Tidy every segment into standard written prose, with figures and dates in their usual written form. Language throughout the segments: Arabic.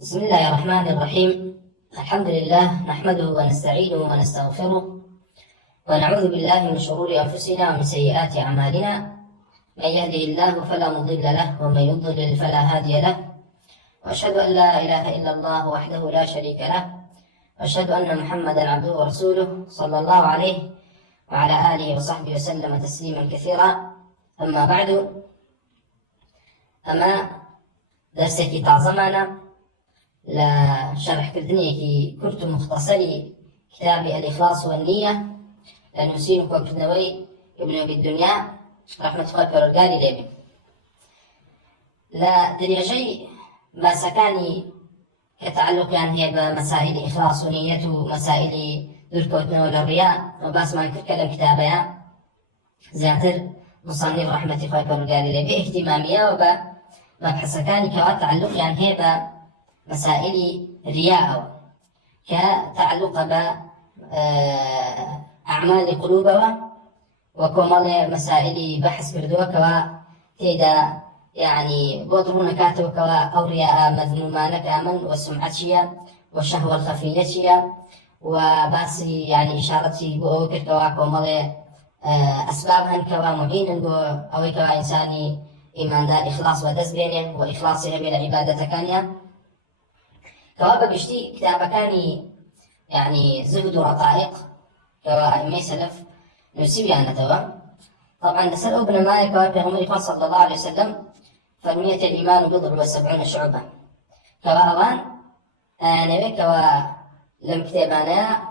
بسم الله الرحمن الرحيم. الحمد لله نحمده ونستعينه ونستغفره ونعوذ بالله من شرور أنفسنا ومن سيئات أعمالنا. من يهده الله فلا مضل له ومن يضلل فلا هادي له، وأشهد أن لا إله إلا الله وحده لا شريك له، وأشهد أن محمدا عبده ورسوله صلى الله عليه وعلى آله وصحبه وسلم تسليما كثيرا. أما بعد، أما درسك تعظمنا لشرح كردنيكي كرت مختصري كتاب الإخلاص والنية لنسين كوكتنوي ابن بالدنيا رحمة الله برقالي لبن لا دريجي ما سكاني كتعلق يعني هي بمسائل إخلاص ونية ومسائل دركوتنا والرياء وباس ما نتكلم كتابها زياتر مصنف رحمة الله برقالي لبن اهتمامية وبمبحث كاني كوات تعلق يعني هي مسائل رياء كتعلق بأعمال قلوبها وكمال مسائل بحث كردوها كوا تيدا يعني بوضرون كاتوا كوا أو رياء مذمومانك أمن والسمعتشية والشهوة الخفية وباسي يعني إشارتي بأوكر كوا كمال أسبابها كوا معينا بو أو كوا إنساني إيمان دار إخلاص ودز بينه وإخلاصه بين عبادة كانيا كوا بقشتي كتابكاني يعني زهد ورقائق كوا أئمة سلف نسيبي أنا توا. طبعا نسأل ابن مالك وبيغمر صلى الله عليه وسلم فرمية الإيمان بضع وسبعون شعبة كوا أوان نبي كوا لم كتابانا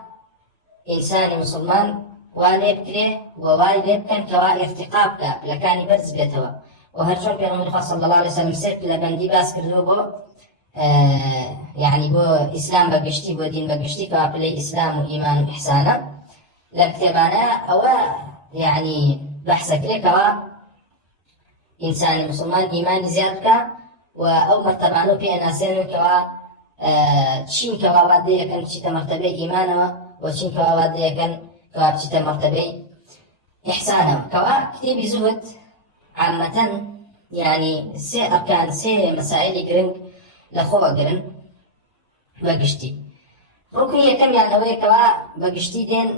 إنسان مسلمان والي بكري وواي لبكن كوا ارتقابك لكاني برز بيتوا وهرجون بيغمر صلى الله عليه وسلم سيرك لبندي باس كردوبو يعني بو إسلام بقشتي بو دين بقشتي كابلي إسلام وإيمان وإحسانا لكتابانا أو يعني بحثك لك إنسان مسلمان إيمان زيادك أو مرتبانو في أناسين كوا تشين كوا وادي كان تشيتا مرتبة إيمانا وتشين كوا وادي كان كوا تشيتا مرتبة إحسانا كوا كتيب زهد عامة يعني سي أركان سي مسائل قرنك لخوا قرن بقشتي ركنية كم يعني أوي كوا بقشتي دين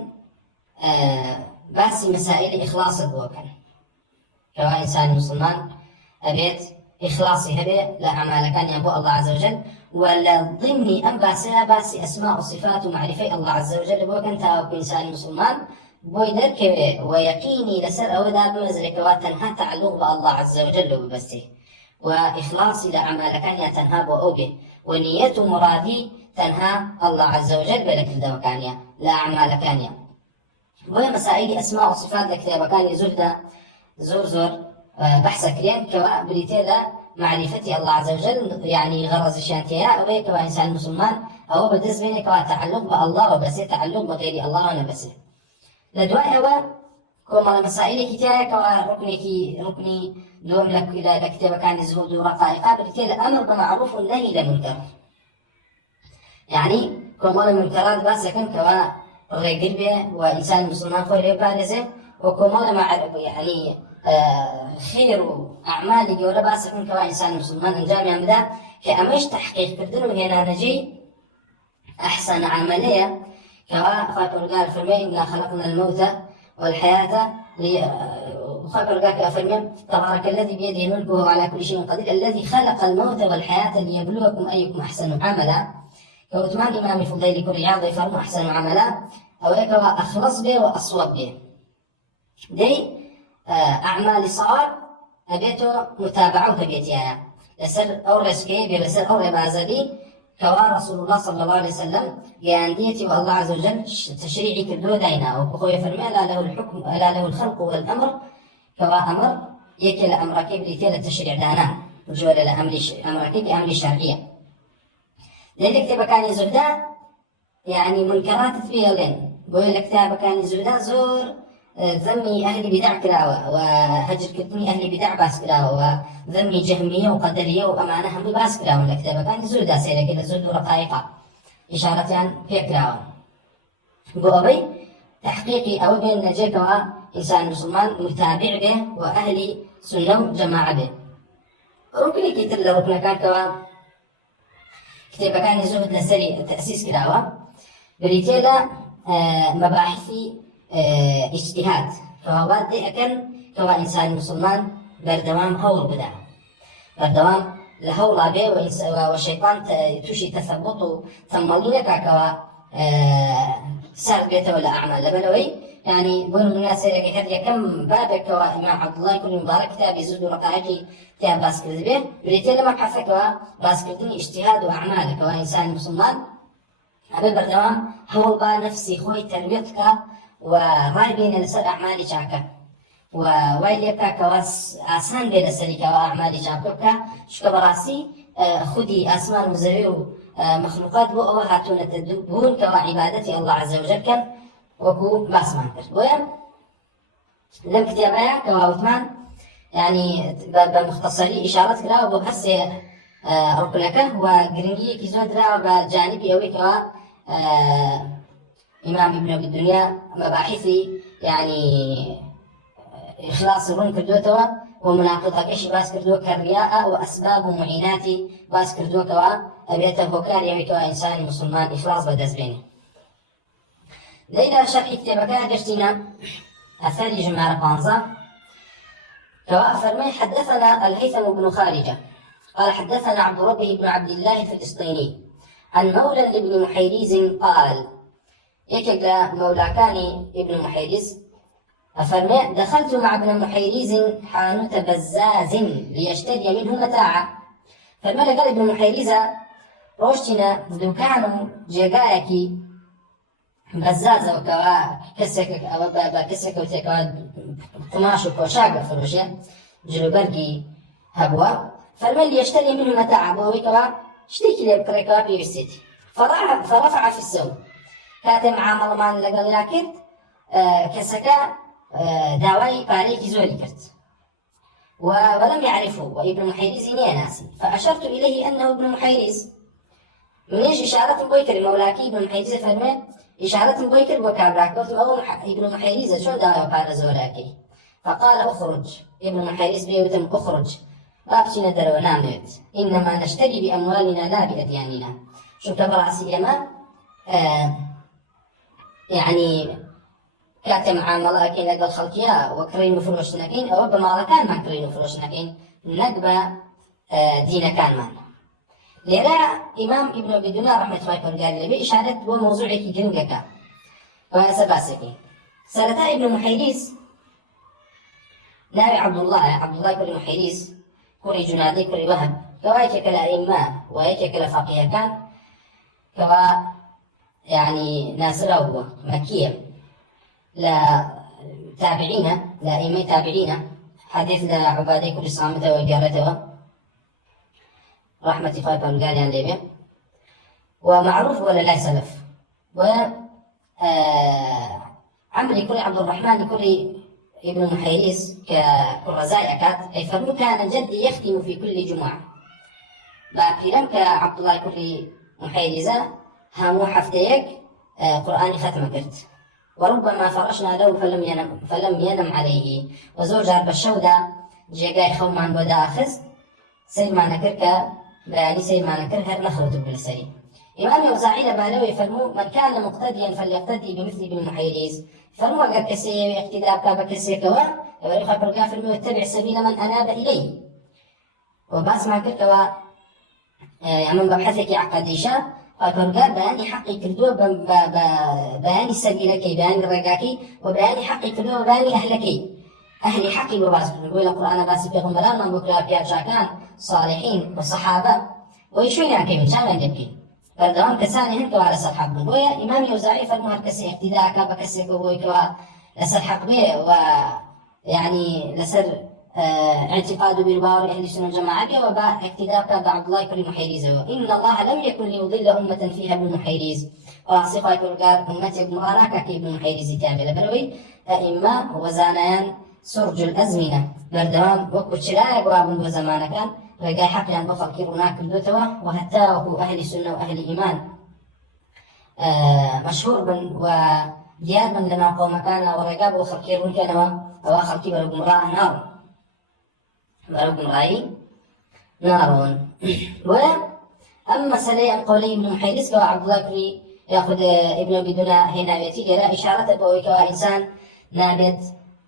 باسي مسائل إخلاص الوكن كوا إنسان مسلمان أبيت إخلاصي هبي لا أعمال كان ينبو الله عز وجل ولا ضمني أم باسي أسماء وصفات ومعرفة الله عز وجل بوكن تاوك إنسان مسلمان بويدرك ويقيني لسر أو ذا بمزل كوا تنها تعلق بالله عز وجل وبسه وإخلاصي لأعمال كان تنها بأوبه ونية مرادي تنها الله عز وجل بلك الدوكانيا لا أعمال كانيا وهي مسائل أسماء وصفات لكتابة كان زهدة زور بحث كريم كوا بريتيلا معرفة الله عز وجل يعني غرز شانتيا أو كوا إنسان مسلمان أو بدز بين كوا تعلق بالله وبس تعلق بغير الله ونبسه لدواء هو كما مسائل كتيرة كوا ركني دوم لك إلى كتابة كان زهود ورقائق بريتيلا أمر بمعروف والنهي لمنكر يعني كما المنكرات بس كان كوا غير به وإنسان مسلمان خير بارزه وكما مع يعني خير أعمال جورا بس كان كوا إنسان مسلمان جامع مدا كأمش تحقيق كردن هنا نجي أحسن عملية كوا خاطر قال فرمي إنا خلقنا الموت والحياة خاطر قال فرمي تبارك الذي بيده الملك وهو على كل شيء قدير الذي خلق الموت والحياة ليبلوكم أيكم أحسن عملا كوتمان إمام الفضيل كرياض يفرم أحسن عملا أو يكوا أخلص به وأصوب به دي أعمال صواب أبيتو متابعة بيتيايا لسر أو رسكي بسر أو ربازبي كوا رسول الله صلى الله عليه وسلم جانديتي والله عز وجل تشريعي كردو دينا وكخوي فرمي لا له الحكم لا له الخلق والأمر كوا أمر يكل أمرك بريتيل التشريع دانا وجول أمرك بأمر الشرعية لذلك تبكاني زهدا يعني منكرات تبيلين بقول لك تبكاني زهدا زور ذمي أهل بدع كراوة وهجر كتني أهل بدع باس كراوة وذمي جهمية وقدرية وأمانة هم باس كراوة لك تبكاني زهدا سيرة كده زهد ورقائقة إشارة عن في كراوة بقولي تحقيقي أو بين نجيك إنسان مسلمان متابع به وأهل سنة جماعة به ركني كتير لركنا كان كوا كتێبەکانی زۆر لەسەری تەسیس کراوە بریتێ لە مەباحثی ئیجتیهاد کەوا دێ ئەکەن کەوا ئینسانی مسلمان بەردەوام هەوڵ بدە بەردەوام لە هەوڵا بێ و شەیطان تووشی تەثەبوت و تەمەڵی نەکاکەوە سەر بێتەوە لە ئەعمال لەبەرەوەی يعني بۆ نمونە سەرێکی هەر یەکەم بابێکەوە ئیمام عەبدوڵڵای کوڕی مبارەک کتابی زوود و ڕەقایقی تیان باس کرد بێ بریتێ لە مەبحەثەکەوە باسکردنی ئیجتیهاد و ئەعمالەکەوە ئینسانی مسلمان ئەبێ بەردەوام هەوڵ با نەفسی خۆی تەربیەت بکە و ڕای بێنێ لەسەر ئەعمالی چاکە و وای لێ بکە کەوا ئاسان بێ لەسەریکەوە ئەعمالی چاکە بکە چونکە بەڕاستی خودی ئاسمان و زەوی و مخلوقات بۆ ئەوە هاتوونەتە بوون کەوا عیبادەتی ئەڵڵا عەزە وجەل بکەن وەکو باسمان کرد بۆیە لەم کتێبەیە کەوا وتمان يعني بمختصری ئیشارەت کراوە بۆ هەر سێ ڕوکنەکە و گرنگیەکی زۆر دراوە بە جانبی ئەوەی کەوا ئیمام ابن أبي الدنيا مباحثی يعني إخلاص ڕوون کردوێتەوە ومناقضەکەشی باس کردووە کە ڕیاء و ئەسباب و معیناتی باس کردووەکەوە ئەبێتە هۆکاری ئەوەیەکەوە ئینسانی مسلمان ئیخلاص بەدەست بێنێ. ليلى شرح كتابك قشتنا أثري جمارة بانزا كوا فرمي حدثنا الهيثم بن خارجة قال حدثنا عبد ربه بن عبد الله الفلسطيني عن مولى لابن محيريز قال يكلا مولى كان ابن محيريز أفرمي دخلت مع ابن محيريز حانوت بزاز ليشتري منه متاعا فرمي قال ابن محيريز روشتنا دكان جيغايكي بەزازەوە کەوا کەسێک ئەوە بە کەسێک وتێکەوە قماش و پۆشاکە فرۆشێ جلوبەرگی هەبووە فەرمە ليشتري منه متاعا بۆ ئەوەی کەوا شتێکی لێ بکڕێکەوە پێویستێتی فرفع في السوم کاتێ معامەڵەمان لەگەڵیا کرد کەسەکە داوای پارەیەکی زۆری کرد ولم يعرفه وابن محيريز ناسي فأشرت إليه أنه ابن محيريز منيش إشارة بۆی کرد مەولاکی ابن محيريز فەرمێ إشارة بويكر وكابراك قلت ابن محيريز شو دعوة بارا زوراكي فقال أخرج ابن محيريز بيوتم أخرج بابشي ندر ونامت إنما نشتري بأموالنا لا بأدياننا شو كبراسي أما يعني كاتم معاملة كي نقبل خلقيا وكرين فروش نكين أو بمالا كان ما كرين فروش نكين نقبل دين كان معنا لێرە ئیمام ئیبن ئەبی دونیا ڕەحمەتوڵای پەروەردگار لێبێ ئیشارەت بۆ مەوزوعێکی گرنگەکە وایەسە باسێکی سەرەتا ئیبن محیریز ناوی عەبدوڵڵای کوڕی محیریز کوڕی جونادەی کوڕی وەهب کەوا یەکێکە لە ئەئیمە و یەکێکە لە فەقیهەکان کەوا یعنی ناسراو بووە مەکیە لە تابعینە لە ئەئیمەی تابعینە حەدیث لە عوبادەی کوڕی سامتەوە گەڕێتەوە رحمة خواه پروردگاریان لێبێ ومعروف ولا لا سلف و عمري كري عبد الرحمن كري ابن محيريز كالرزاي أكاد أي فرمو كان جدي يختم في كل جمعة باكيرم كعبد الله كري محيريزة هامو حفتيك قرآن ختم كرت وربما فرشنا له فلم ينم عليه وزوجها بالشودة جيغاي خومان بدا أخذ سيما نكرك بياني سيما نكر هر نخرج بالسري إمام أوزاعي لبالوي فرمو من كان مقتديا فليقتدي بمثل ابن محيريز فرمو أقا كسي اقتداء كابا كسي كوا يوري خبر كافر ويتبع سبيل من أناب إليه وباس ما كركوا يعني ببحثك عقديشة فالبرقاء بياني حقي كردو بياني سبيلكي بياني رقاكي وبياني حقي كردو وبياني أهلكي أهل حقي وباس نقول القرآن باس بيغمبران من بكرة بيات شاكان صالحين والصحابة ويشوينا كيف شان جبكي بردوام كساني هنكوا على سلحق بن ويا إمامي وزاعي فرموها كسي اقتداء كابا كسي كوبويكوا لسلحق بيه ويعني لسر اعتقاد بالباور أهل السنة والجماعة بيه وبا اقتداء كابا عبد الله كريم محيريز إن الله لم يكن ليضل أمة فيها ابن محيريز وصفة يقول أمتي ابن أراكا كي ابن محيريز كاملة بروي أئمة وزانيان سرج الأزمنة بردوام وكو شرايق وابن وزمانه كان رقاي حقيان بخل كيرونا كردوتوا وهتاوه أهل السنة وأهل الإيمان مشهور بن وديار من لنا قوم كان ورقاب وخل كيرون كانوا أواخل كي برقم راه نار برقم راي نارون و أما مسألة أم قولي ابن محيرس وعبد الله كري يأخذ ابن بدون هنا بيتي جرا إشارة بوي كإنسان نابت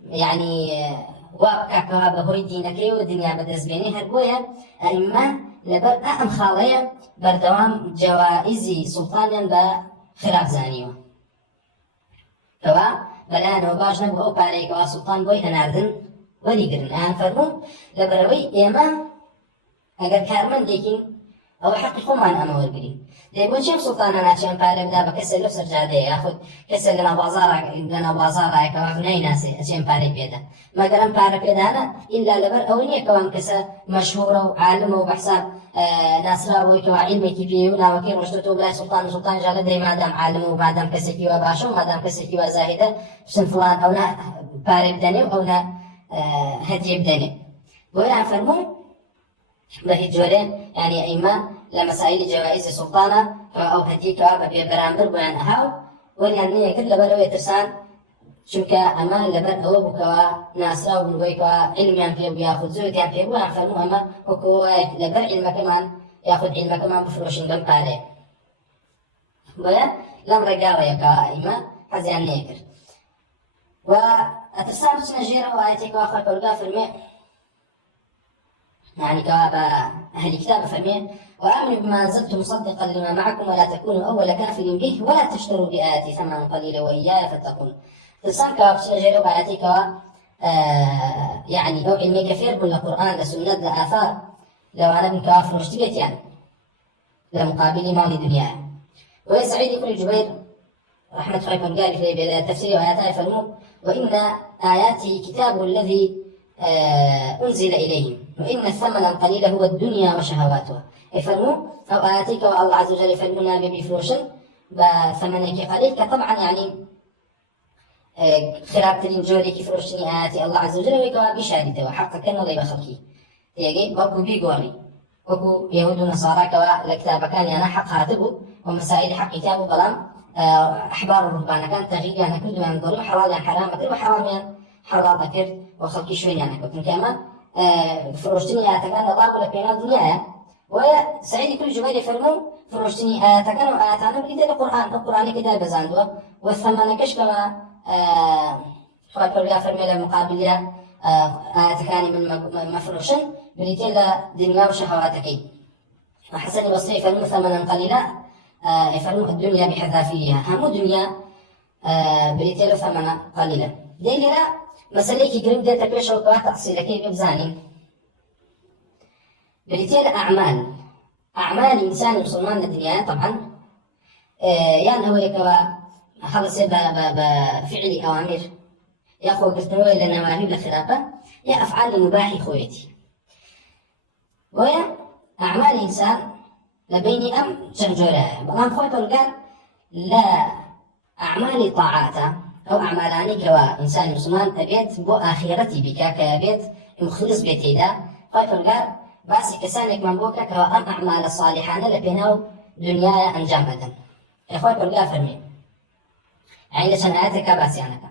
يعني وابكا بهوي دينك ودنيا بدرسبيني هربويا أئمة لبر أهم خالية بردوام جوائز سلطانا بخلاف زانيو كوا بلان وباش نبو أو باريك وسلطان بوي هناردن وليقرن آن فرمو لبروي إما أجر كارمن ديكين أو حق خمان أما ورقرين ديبون شيم سلطانا ناتشان باري بدا بكسر لو سرجادي ياخد كسر لنا بازارا كواغناي ناسي أشيم باري بيدا ما قرم باري بيدانا إلا لبر أونية كوان كسا مشهورة وعالمة وبحساب ناسرا ويكوا علمي كيبيونا وكي رشتو بلا سلطان جالدري مادام عالم ومادام كسكي وباشو مادام كسكي وزاهدة بسن فلان أونا باري بداني وأونا هدي بداني بويا فرمو بهجورين يعني أئمة لمسائل جوائز سلطانة أو هديك ببرامبر بيان أهاو ولأن يكل لبر ويترسان شوكا أما لبر أو بكوا ناسرا وبنقولكوا علم فيه وياخذ زود فيه ويا فرمو أما وكوا لبر علم كمان ياخذ علم كمان بفروشين بن قارئ ويا لم رجال يكا أئمة حزيان نيكر وأترسان بسنجيرة وآيتك وآخر بلغا فرمي يعني كواب أهل الكتاب فرمين وآمنوا بما أنزلت مصدقا لما معكم ولا تكونوا أول كافر به ولا تشتروا بآياتي ثمنا قليلا وإياي فاتقون تلسان كواب سنجيرة وآياتي كواب يعني أو علمي كثير بالقرآن لسنة لآثار لو أنا من كواب مشتبت يعني لمقابل مال دنيا ويسعيد كل جبير رحمة خيبان قال في تفسير آياتها فرموا وإن آياتي كتاب الذي أنزل إليهم وإن الثمن القليل هو الدنيا وشهواتها يفرموا أو آياتك والله عز وجل يفرمونا بفروشن بثمنك قليل طبعا يعني خرابترين جوري كفروشني آياتي الله عز وجل ويقوا بشهادته وحقا كان الله يبخلكي تيجي وكو بيقوري وكو يهود ونصارى كوا الكتاب كان يعني حق هاتبو ومسائل حق كتابه بلام أحبار الرهبان كان تغيير يعني كل ما ينظروا حلال يعني حرام أكل وحرام يعني حلال أكل وخلقي شوي يعني كنت كمان فروشتني آتكان الله ولا بين الدنيا وسعيد كل جبال يفرموا فروشتني آتكان وآتانا بكتاب القرآن كده بزاندوا والثمن كشكما خاطر فرمي المقابل آتكان من مفروشن بريتيل دنيا وشهواتك وحسن الوصي يفرموا ثمنا قليلا يفرموا الدنيا بحذافيرها هم دنيا بريتيل ثمنا قليلا ديلنا مسألة قريب ديتا بيش وقوات تأصيلك ببزاني بريتيل أعمال إنسان مسلمان الدنيا طبعا يعني هو يكوى خلص بفعل أوامر يأخذ قرتنوه إلى النواهي بالخلافة يا أفعال المباح خويتي ويا أعمال إنسان لبيني شنجورة بلان خوي قال لا أعمال طاعاته أو أعمالاني كوا إنسان مسلمان أبيت بو آخرتي بكا كأبيت مخلص بيتي دا خوي قال باسي كسانك من بوكا كوا أم أعمال الصالحان لبيناو دنيا أنجام بدن خوي قال فرمي عين شنآتك باسيانك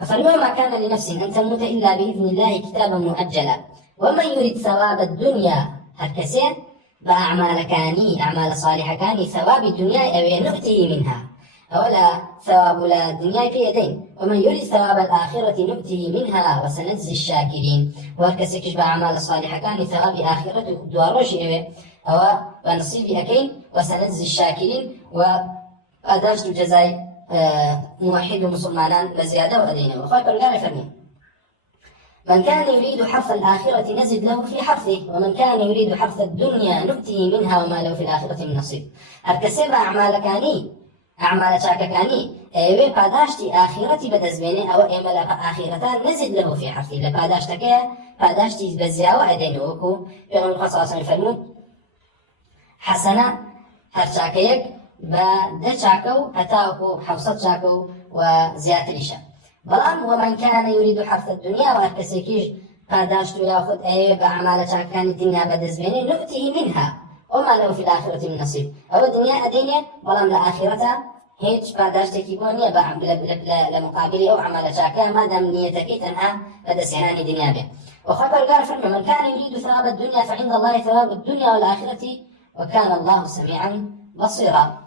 ففرمي ما كان لنفس أن تموت إلا بإذن الله كتابا مؤجلا ومن يريد ثواب الدنيا هالكسين بأعمال كاني أعمال صالحة كاني ثواب الدنيا أو نؤتيه منها أولا ثواب الدنيا في يدين ومن يريد ثواب الآخرة نؤتيه منها وسنجزي الشاكرين وهالكسيكش بأعمال صالحة كاني ثواب آخرة دواروشي أو ونصيب أكين وسنجزي الشاكرين وأداجت الجزاء موحد مسلمان بزيادة وأدينه وخاطر لا فرمي من كان يريد حرث الآخرة نزد له في حرثه ومن كان يريد حرث الدنيا نؤتيه منها وما له في الآخرة من نصيب أركسب أعمال شاككاني أيوة باداشتي آخرتي بدزبيني أو إيما آخرتان نزد له في حرثه لباداشتك باداشتي بزيادة وأدينه وكو بيغن خصاصا الفرمو حسنة هرشاكيك بده شاكو هتاكو حوصت شاكو وزيادة الإشاء بلان ومن كان يريد حرث الدنيا وهكسيكيش قاداشتو ياخذ بأعمال شاكان الدنيا بدزبيني نؤتيه منها وما له في الآخرة من نصيب أو الدنيا أدينيا بلان لآخرتها هيج قاداشتكي بونيا لمقابل أو أعمال شاكا ما دام نيتك تنهى بدسعنان دنيا به وخبر قال فرما من كان يريد ثواب الدنيا فعند الله ثواب الدنيا والآخرة وكان الله سميعا بصيرا.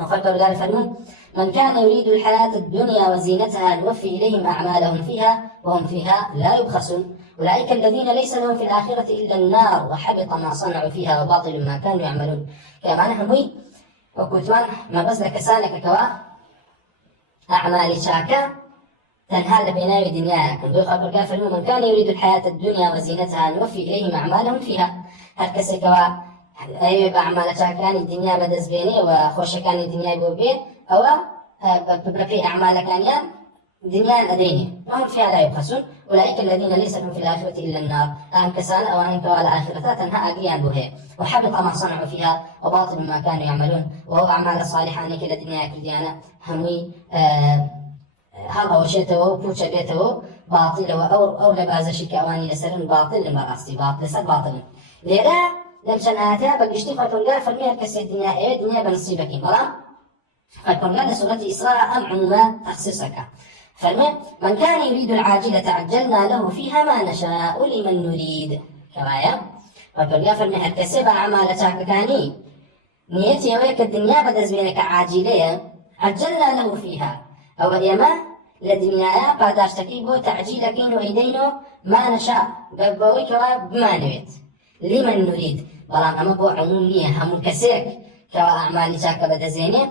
وقال فرمون: من كان يريد الحياة الدنيا وزينتها نوفي إليهم أعمالهم فيها وهم فيها لا يبخسون، أولئك الذين ليس لهم في الآخرة إلا النار وحبط ما صنعوا فيها وباطل ما كانوا يعملون. كما نحن هوي وكوتوان ما بس لكسانك كوا أعمال شاكا تنهى لبناء دنياك. قال فرمون: من كان يريد الحياة الدنيا وزينتها نوفي إليهم أعمالهم فيها. هركسي كوا أيوة بأعمال شاكان الدنيا بدز بيني وخوش كان الدنيا بوبي أو ببركي أعمال كانيا دنيا أديني وهم فيها لا يبخسون، أولئك الذين ليس لهم في الآخرة إلا النار. أهم كسان أو أهم كوال آخرة تنهى أقيان بوهي وحبط ما صنعوا فيها وباطل ما كانوا يعملون. وهو أعمال صالحة نكل الدنيا كرديانا همي هذا وشيته وبوشة بيته باطل أو لبازشي كأواني لسرن باطل لمراسي باطل لسر باطل ليرا لمشان آتها بقشتي فالقرقال فرميها كسي الدنيا بنصيبك مرام. فالقرقال سورة إسراء أم عموما تخصيصك. فرمي: من كان يريد العاجلة عجلنا له فيها ما نشاء لمن نريد. كرايا فالقرقال فرميها كسي بأعمال شاككاني نيتي ويك الدنيا بدز بينك عاجلية عجلنا له فيها أو إيما لدنيا قاداشتكي بو تعجيلكين وإيدينو ما نشاء بويك بما نريد لمن نريد. بلان أما بو عمومية هم كسيك كوا أعمال شاكا بدزيني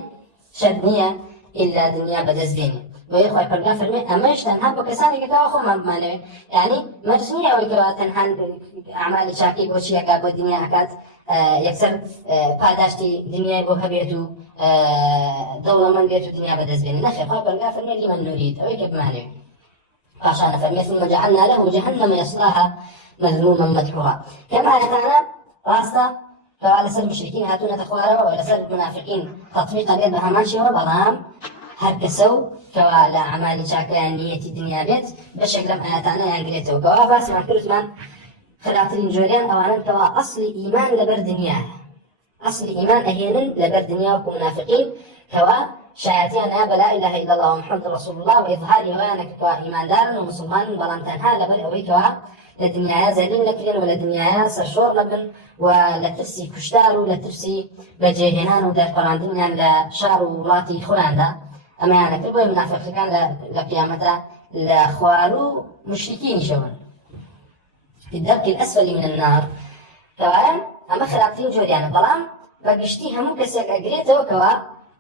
شدنية إلا دنيا بدزيني. ويخوي فرقا فرمي أما يشتنها بكساني كوا خو ما بمانوي يعني مجسمية ويكوا تنهان أعمال شاكي بو شيكا بو دنيا أكاد يكسر قاداشتي دنيا بو هبيتو دولة من بيتو دنيا بدزيني نخير. خوي فرقا فرمي لمن نريد أويك بمانوي. فعشان فرمي: ثم جعلنا له جهنم يصلاها مذموما مدحورا. كما يتعلم راستا فعلى سر المشركين هاتونا تخوارا وعلى سر المنافقين تطبيقا بيد بهمان شيرا بلام هركسو كوا أعمال شاكا نية الدنيا بيت بشكل آياتنا ينقلته وكوا باسي عن كل من خلاترين جوليان أولا كوا أصل إيمان لبر دنيا أصل إيمان أهينا لبر دنيا وكو منافقين كوا شايتين أبا لا إله إلا الله ومحمد رسول الله وإظهار هوانك كوا إيمان دارا ومسلمان بلام تنها لبر أوي كوا لدنيا زلين لكلين ولا دنيا سرشور لبن ولا ترسي كشتار ولا ترسي بجيهنان ودار قران دنيا لشار ولاتي خلاندا. أما يعني كل منافق كان لقيامته لخوارو مشركين شون في الدرك الأسفل من النار. كوان أما خلاتين جوريان بلام بقشتي هم كسيك أقريته وكوا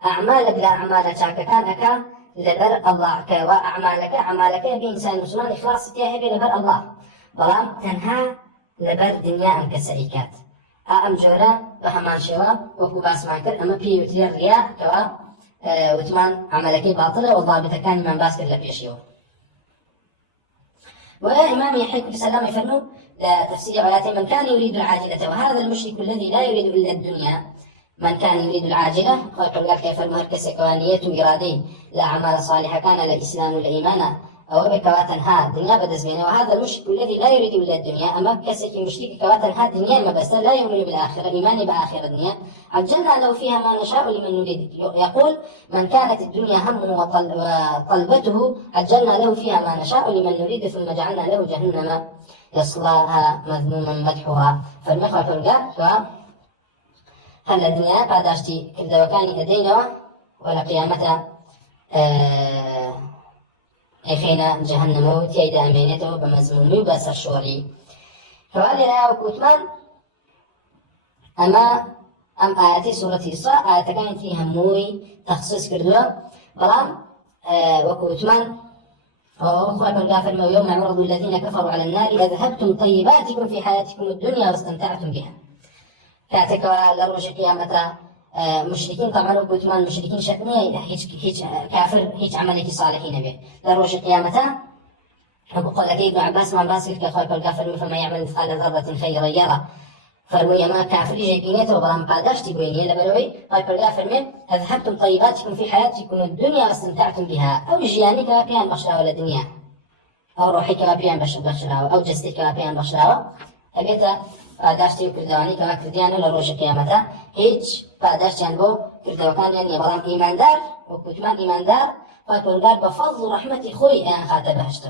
أعمالك لا أعمالك شاكا كان أكا لبر الله كوا أعمالك بإنسان مسلمان إخلاص تياه لبر الله بلام تنها لبر دنيا أم كسائكات أم جورا وهمان شوا وكو باسمان كر أما بي وتلي الرياء كوا وتمان عملكي باطلة وضابطة كان من باسكر لبيشيو. وإمام يحيى بن سلام يفرموا تفسير آيات: من كان يريد العاجلة وهذا المشرك الذي لا يريد إلا الدنيا. من كان يريد العاجلة قال لك يفرموا هركس كوانية إرادي لا أعمال صالحة كان لا إسلام ولا إيمان أو بكواتنها دنيا بدز بينه. وهذا المشرك الذي لا يريد إلا الدنيا أما كسك مشرك كواتنها دنيا ما بس لا يؤمن بالآخرة إيمان بآخرة الدنيا عجلنا له فيها ما نشاء لمن نريد. يقول: من كانت الدنيا همه وطلبته عجلنا له فيها ما نشاء لمن نريد ثم جعلنا له جهنم يصلاها مذموما مدحورا. فالمخرج فرقا هل الدنيا بعداشتي كذا وكان أدينا ولا قيامته أخينا جهنم وتيدا أمينته بمزمومي وبسر شوري. فقال لنا وكوتمان أما آياتي سورة إسراء آيات كانت فيها موي تخصيص كردوا بلام وكوتمان وأخرى بالغافر يوم يعرض الذين كفروا على النار أذهبتم طيباتكم في حياتكم الدنيا واستمتعتم بها. كاتك لروج قيامة مشركين طبعا وكوتمان مشركين شأنية هيج كافر هيج عملك صالحين به لروج قيامته. وقال لك ابن عباس ما باسك كخالق الكافر فما يعمل مثقال ذرة خيرا يرى. فرمي ما كافر جايبينته وبلام قاداش تبويني لبروي خالق الكافر من أذهبتم طيباتكم في حياتكم الدنيا واستمتعتم بها. أو جيانك بيان بشرا ولا دنيا أو روحك بيان بشرا أو جسدك بيان بشرا أبيت قاداشتي كردواني كما كرديانو لروج قيامته هيج قاداشتيان بو كردوكان يعني بلام إيمان دار وكتمان إيمان دار فالقرآن بفضل رحمتي خوي أن خاتبه اشتو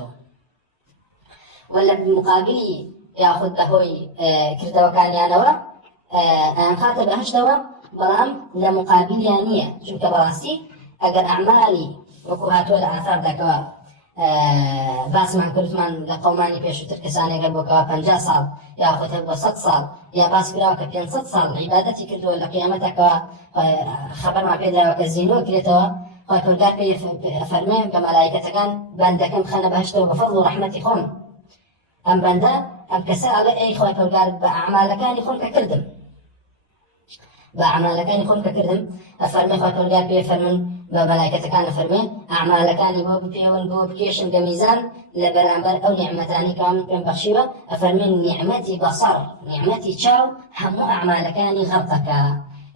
ولا بالمقابل ياخذ بهوي كردوكان يانوا أن خاطب هشتوا بلام لمقابليانية شو كبراسي أجر أعمالي وكهاتوا الآثار ذاك باس من كرتمان لقوماني بيشو تركساني قبوكا 50 سال يا أخوته 100 سال يا باس كراوكا 500 سال عبادتي كردوا لقيامتك خبر ما بيدراوكا كالزينو كريتوا خوي پروردگار پێی فەرمێ بە مەلایکەتەکان بەندەکەم خەنە بەهشتەوە بە فەضڵ و ڕەحمەتی خۆم ئەم بەندە ئەم کەسە ئەڵێ ئەی خوای پەروەردگار بە ئەعمالەکانی خۆم کە کردم بە ئەعمالەکانی خۆم کە کردم ئەفەرمێ خوای پەروەردگار پێی فەرمون بە مەلایکەتەکان ئەفەرمێ ئەعمالەکانی بۆ بپێون بۆ بکێشن بە میزان لە بەرامبەر ئەو نیعمەتانی کە من پێم بەخشیوە ئەفەرمێن نیعمەتی بەسەر نیعمەتی چاو هەموو ئەعمالەکانی غەڵتەکە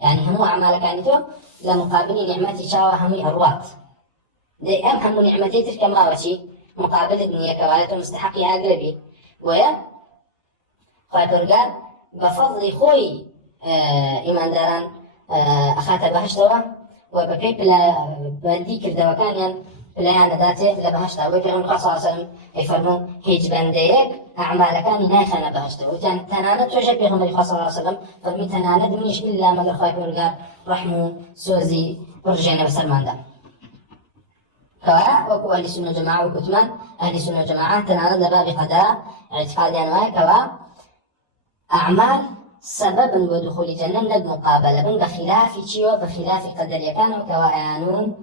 يعني همو أعمالك تو لمقابل نعمتي شاوى همي أروات دي أم هم نعمتي تلك مراوشي مقابل الدنيا كواية مستحقي أقربي ويا خوي برقال بفضل خوي إيمان داران أخاته بهشتوا وبكي بلا بندي كردوا كان بلا ذاته لبهشتوا ويقولون صلى الله عليه وسلم يفرمون هيج بنديك أعمالكان ناخنا بهشتوا وتن تنانت وجه بيغمبر صلى الله عليه وسلم فرمي تنانت منيش إلا مگر خوي برقال رحمه سوزي ورجعنا بسلمان ده كوا وكو أهل السنة جماعة وكتمان أهل السنة جماعة تنانت لباب قضاء اعتقاد أنواع كوا أعمال سببا ودخول الجنة لد مقابلة بخلاف شيء بخلاف قدر يكان وكوانون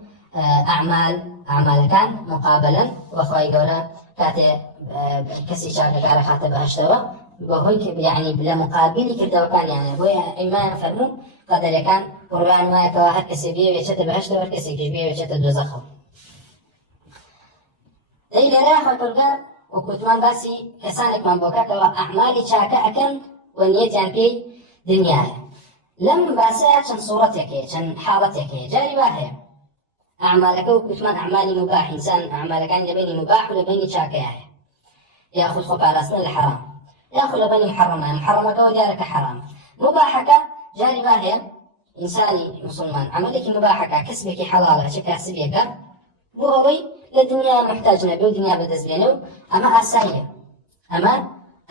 أعمال كان مقابلا وخواي قولا كاتي كسي شاكا قارا خاطب هشتوا وهوي يعني بلا مقابل كده وكان يعني هو إما يفرمو قدر يكان قربان ما يكوا هر كسي بيه ويشت بهشتوا هر كسي بيه ويشت دوزخو إيه لرا خوي قرقار وكتمان باسي كسانك من بوكا كوا أعمالي شاكا أكن ونيتيان بي دنياي لم باسها شن صورتك شن حالتك جاري واحد أعمالك وكتمان أعمالي مباح إنسان أعمالك عند بيني مباح ولبيني شاكا ياخذ خبار أصلا الحرام ياخذ لبيني محرمك وديارك حرام مباحك جاري واحد إنساني مسلمان عملك مباحك كسبك حلالك شكاسبك بوهوي للدنيا محتاج نبي ودنيا بدزبينه أما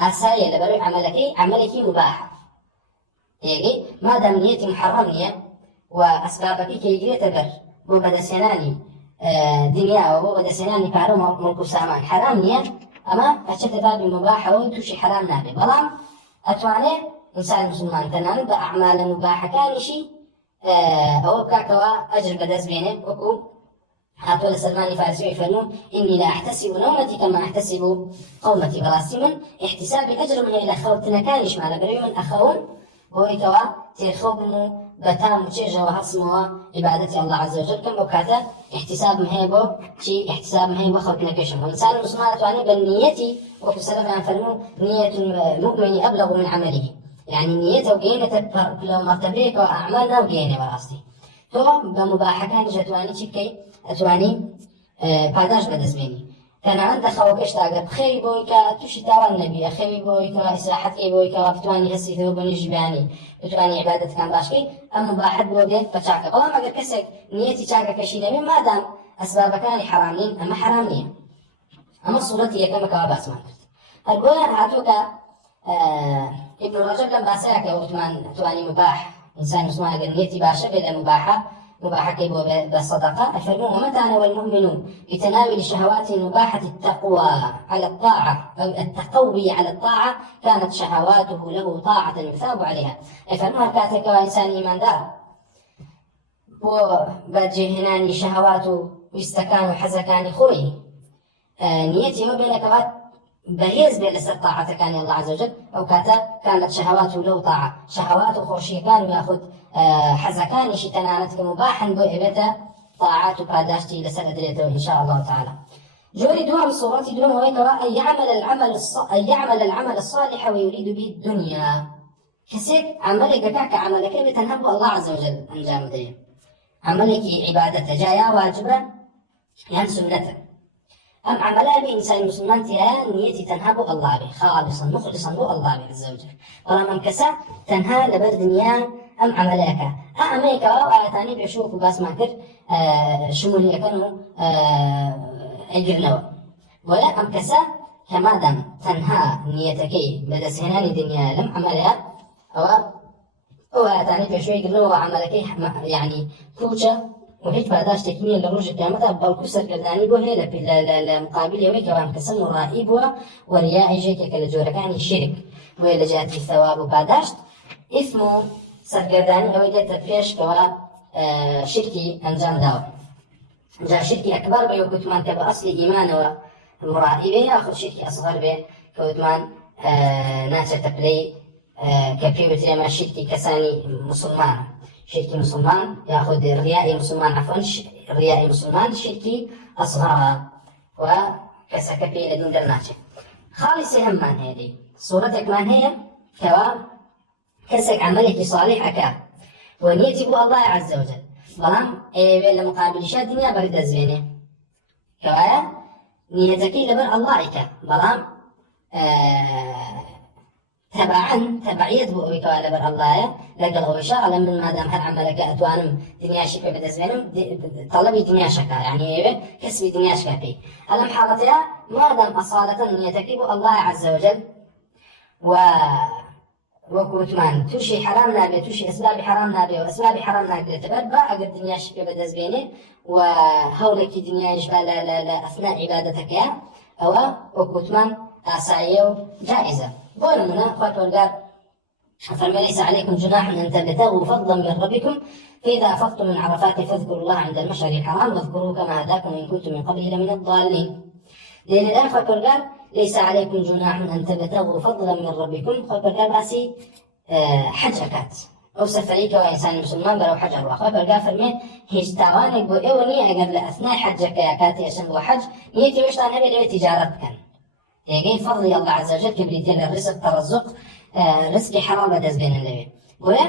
أسايا لبرو عملك مباح يجي ما دام نيتي محرمية وأسبابك كي يجري تبر بو بدا سناني دنيا وبو بدا سناني كارو ملكو سامان حرامية أما أشد باب مباح وتوشي حرام نابي بلام أتواني إنسان مسلمان تنان بأعمال مباحة كانشي أو بكاكوا أجر بدز بينه وكو هاتوا سلمان فارسي يفرمون إني لا أحتسب نومتي كما أحتسب قومتي براسي من احتساب أجر من إلى خوتنا كانش معنا بريو من أخون بويتوا تيرخوبمو بتام تشيجا وهصموا عبادتي الله عز وجل كم وكاتا احتساب مهيبو شي احتساب مهيبو خوتنا كشم وإنسان المسلمان تواني بالنية وكسلفنا فرمو نية المؤمن أبلغ من عمله يعني نيته وقينة لو مرتبيك وأعمالنا وقينة براسي تو بمباحة كان جتواني شكي أتواني پاداش بدزبيني كان عند خوكش تاقر خيري بويكا توشي تاوان النبي خيري بويكا إسراحتك بويكا بتواني هسي ثوب ونجباني بتواني عبادتك عن باشكي أما مباحة بوغي بتشاكا والله ما قد كسك نيتي شاكا كشي نبي ما دام أسباب كان حرامين أما حرامية أما صورتي كما كواباس ما كرت القوان هاتوكا ابن رجب لم باساك وتواني مباح إنسان مسلمان قال نيتي باشا بلا مباحة كيبو بالصدقة الفرمون ومتى نوى المؤمنون بتناول شهوات مباحة التقوى على الطاعة أو التقوي على الطاعة كانت شهواته له طاعة يثاب عليها الفرمون كاتك إنسان إيمان دار وبجي هناني شهواته ويستكان وحزكان خوي نيتي هو بينك بهيز بين طاعتك كان الله عز وجل أو كانت شهواته له طاعة شهواته خوشي كان ويأخذ حزكان شتنانتك مباحا بإبتا طاعات باداشتي لسنة دريته إن شاء الله تعالى جوري دوام صورتي دون ويكوا أن يعمل العمل الصالح ويريد به الدنيا كسيك عملك كاك عملك بتنهب الله عز وجل أنجام دريه عملك عبادة جاية واجبة يعني سنة أم عملها بإنسان مسلمان تيا نيتي تنهب الله به خالصا مخلصا له الله به عز وجل ولا من كسا تنهى لبر دنيا أم عملك أميكا وآياتاني بيشوفوا باس ماكر شمولي كانوا أجرنوا ولا أم كسا كما دام تنهى نيتك بدا سهناني دنيا لم عملها أو ئەو ئاەتانەی پێشوەی گرنەوە عەمەلەکەی یعنی پوچە و هیچ پاداشتێکی نییە لە ڕۆژی قیامەتە، بەڵکو سەرگەردانی بۆ هەیە لە مقابل ئەوەی کەوام کەسە مڕائی بووە و ریائی ژێکێکە لە جۆرەکانی شرک بۆیە لە جیاتی ثەواب و پاداشت ئیثم و سەرگەردانی ئەوەی دێتە پێشکەوە شرکی ئەنجام داوە. جا شرکی ئەکبەر بە وەکوتمان کە بە ئەسلی ئیمانەوە مڕائی بێ یاخود شرکی ئەصغەر بێ کەوتمان ناچێتە پلەی کە پێوترێ ئەمە شرکی کەسانی مسلمانە. شرکی مسلمان یاخود ڕیائی مسلمان عەفوەن ڕیائی مسلمان شرکی ئەصغەرە و کەسەکە پێی لە دین دەرناچێت. خاڵی سێهەممان هەیە دەی سوورەتێکمان هەیە کەوا کەسێک عەمەلێکی صالح ئەکا و نیەتی بۆ ئەڵڵای عەزە وەجەل، بەڵام ئەیەوێ لە مقابلیشا دنیا بەردەستێنێ کەوایە نیەتەکەی لەبەر ئەڵڵایکە، بەڵام تەبعیەت بۆ ئەوەی کەوا لەبەر ئەڵڵایە لەگەڵ ئەوەیشا ئەڵێم من مادام هەر عەمەلەکە ئەتوانم دنیاشی پێ بەدەستێنم تەڵەبی دنیاشەکە، یعنی ئەوێ کەسبی دنیاشکە پێی. ئەلەم حاڵەتەیە مادام ئەصالەتەن نیەتەکەی بۆ ئەڵڵای عەزە وەجەل و وەکوتمان تووشی حرام نابێت، تووشی ئەسبابی حرام نابێت و ئەسبابی حرام ناگرێتە بەر با ئەگەر دنیاشی پێ بەدەست بێنێ و هەوڵێکی دنیایش با لە ئەثناء عیبادەتەکەیە ئەوە وەکوتمان ئاساییە و جائزە. بۆ نمونە خوا پەروەردگار فەرمێ لەیس عەلەیکم جوناح أن تبتغوا فضلا من ربكم فإذا أفضتم من عرفات فاذكروا الله عند المشعر الحرام واذكروه كما هداكم وإن كنتم من قبله لمن الضالين. لأن الآن خوا پەروەردگار ليس عليكم جناح أن تبتغوا فضلا من ربكم خوا پەروەردگار باسی حەج ئەکات ئەو سەفەرەیەکەوە ئینسانی مسلمان بەرەو حەج ئەڕوا. خوا پەروەردگار فەرمێ هیچ تاوانێک بۆ ئێوە نییە ئەگەر لە ئەثنای حەجەکەیە کاتی ئەچن بۆ حەج نیەتی ئێوەشتان هەبێت لەوێ تیجارەت بکەن. تێگەی فەضلی ئەڵڵا عەزە وەجەل کە بریتە لە ڕزق تەڕەزوق ڕزقی حەڵال بەدەستبێنن لەوێ. بۆیە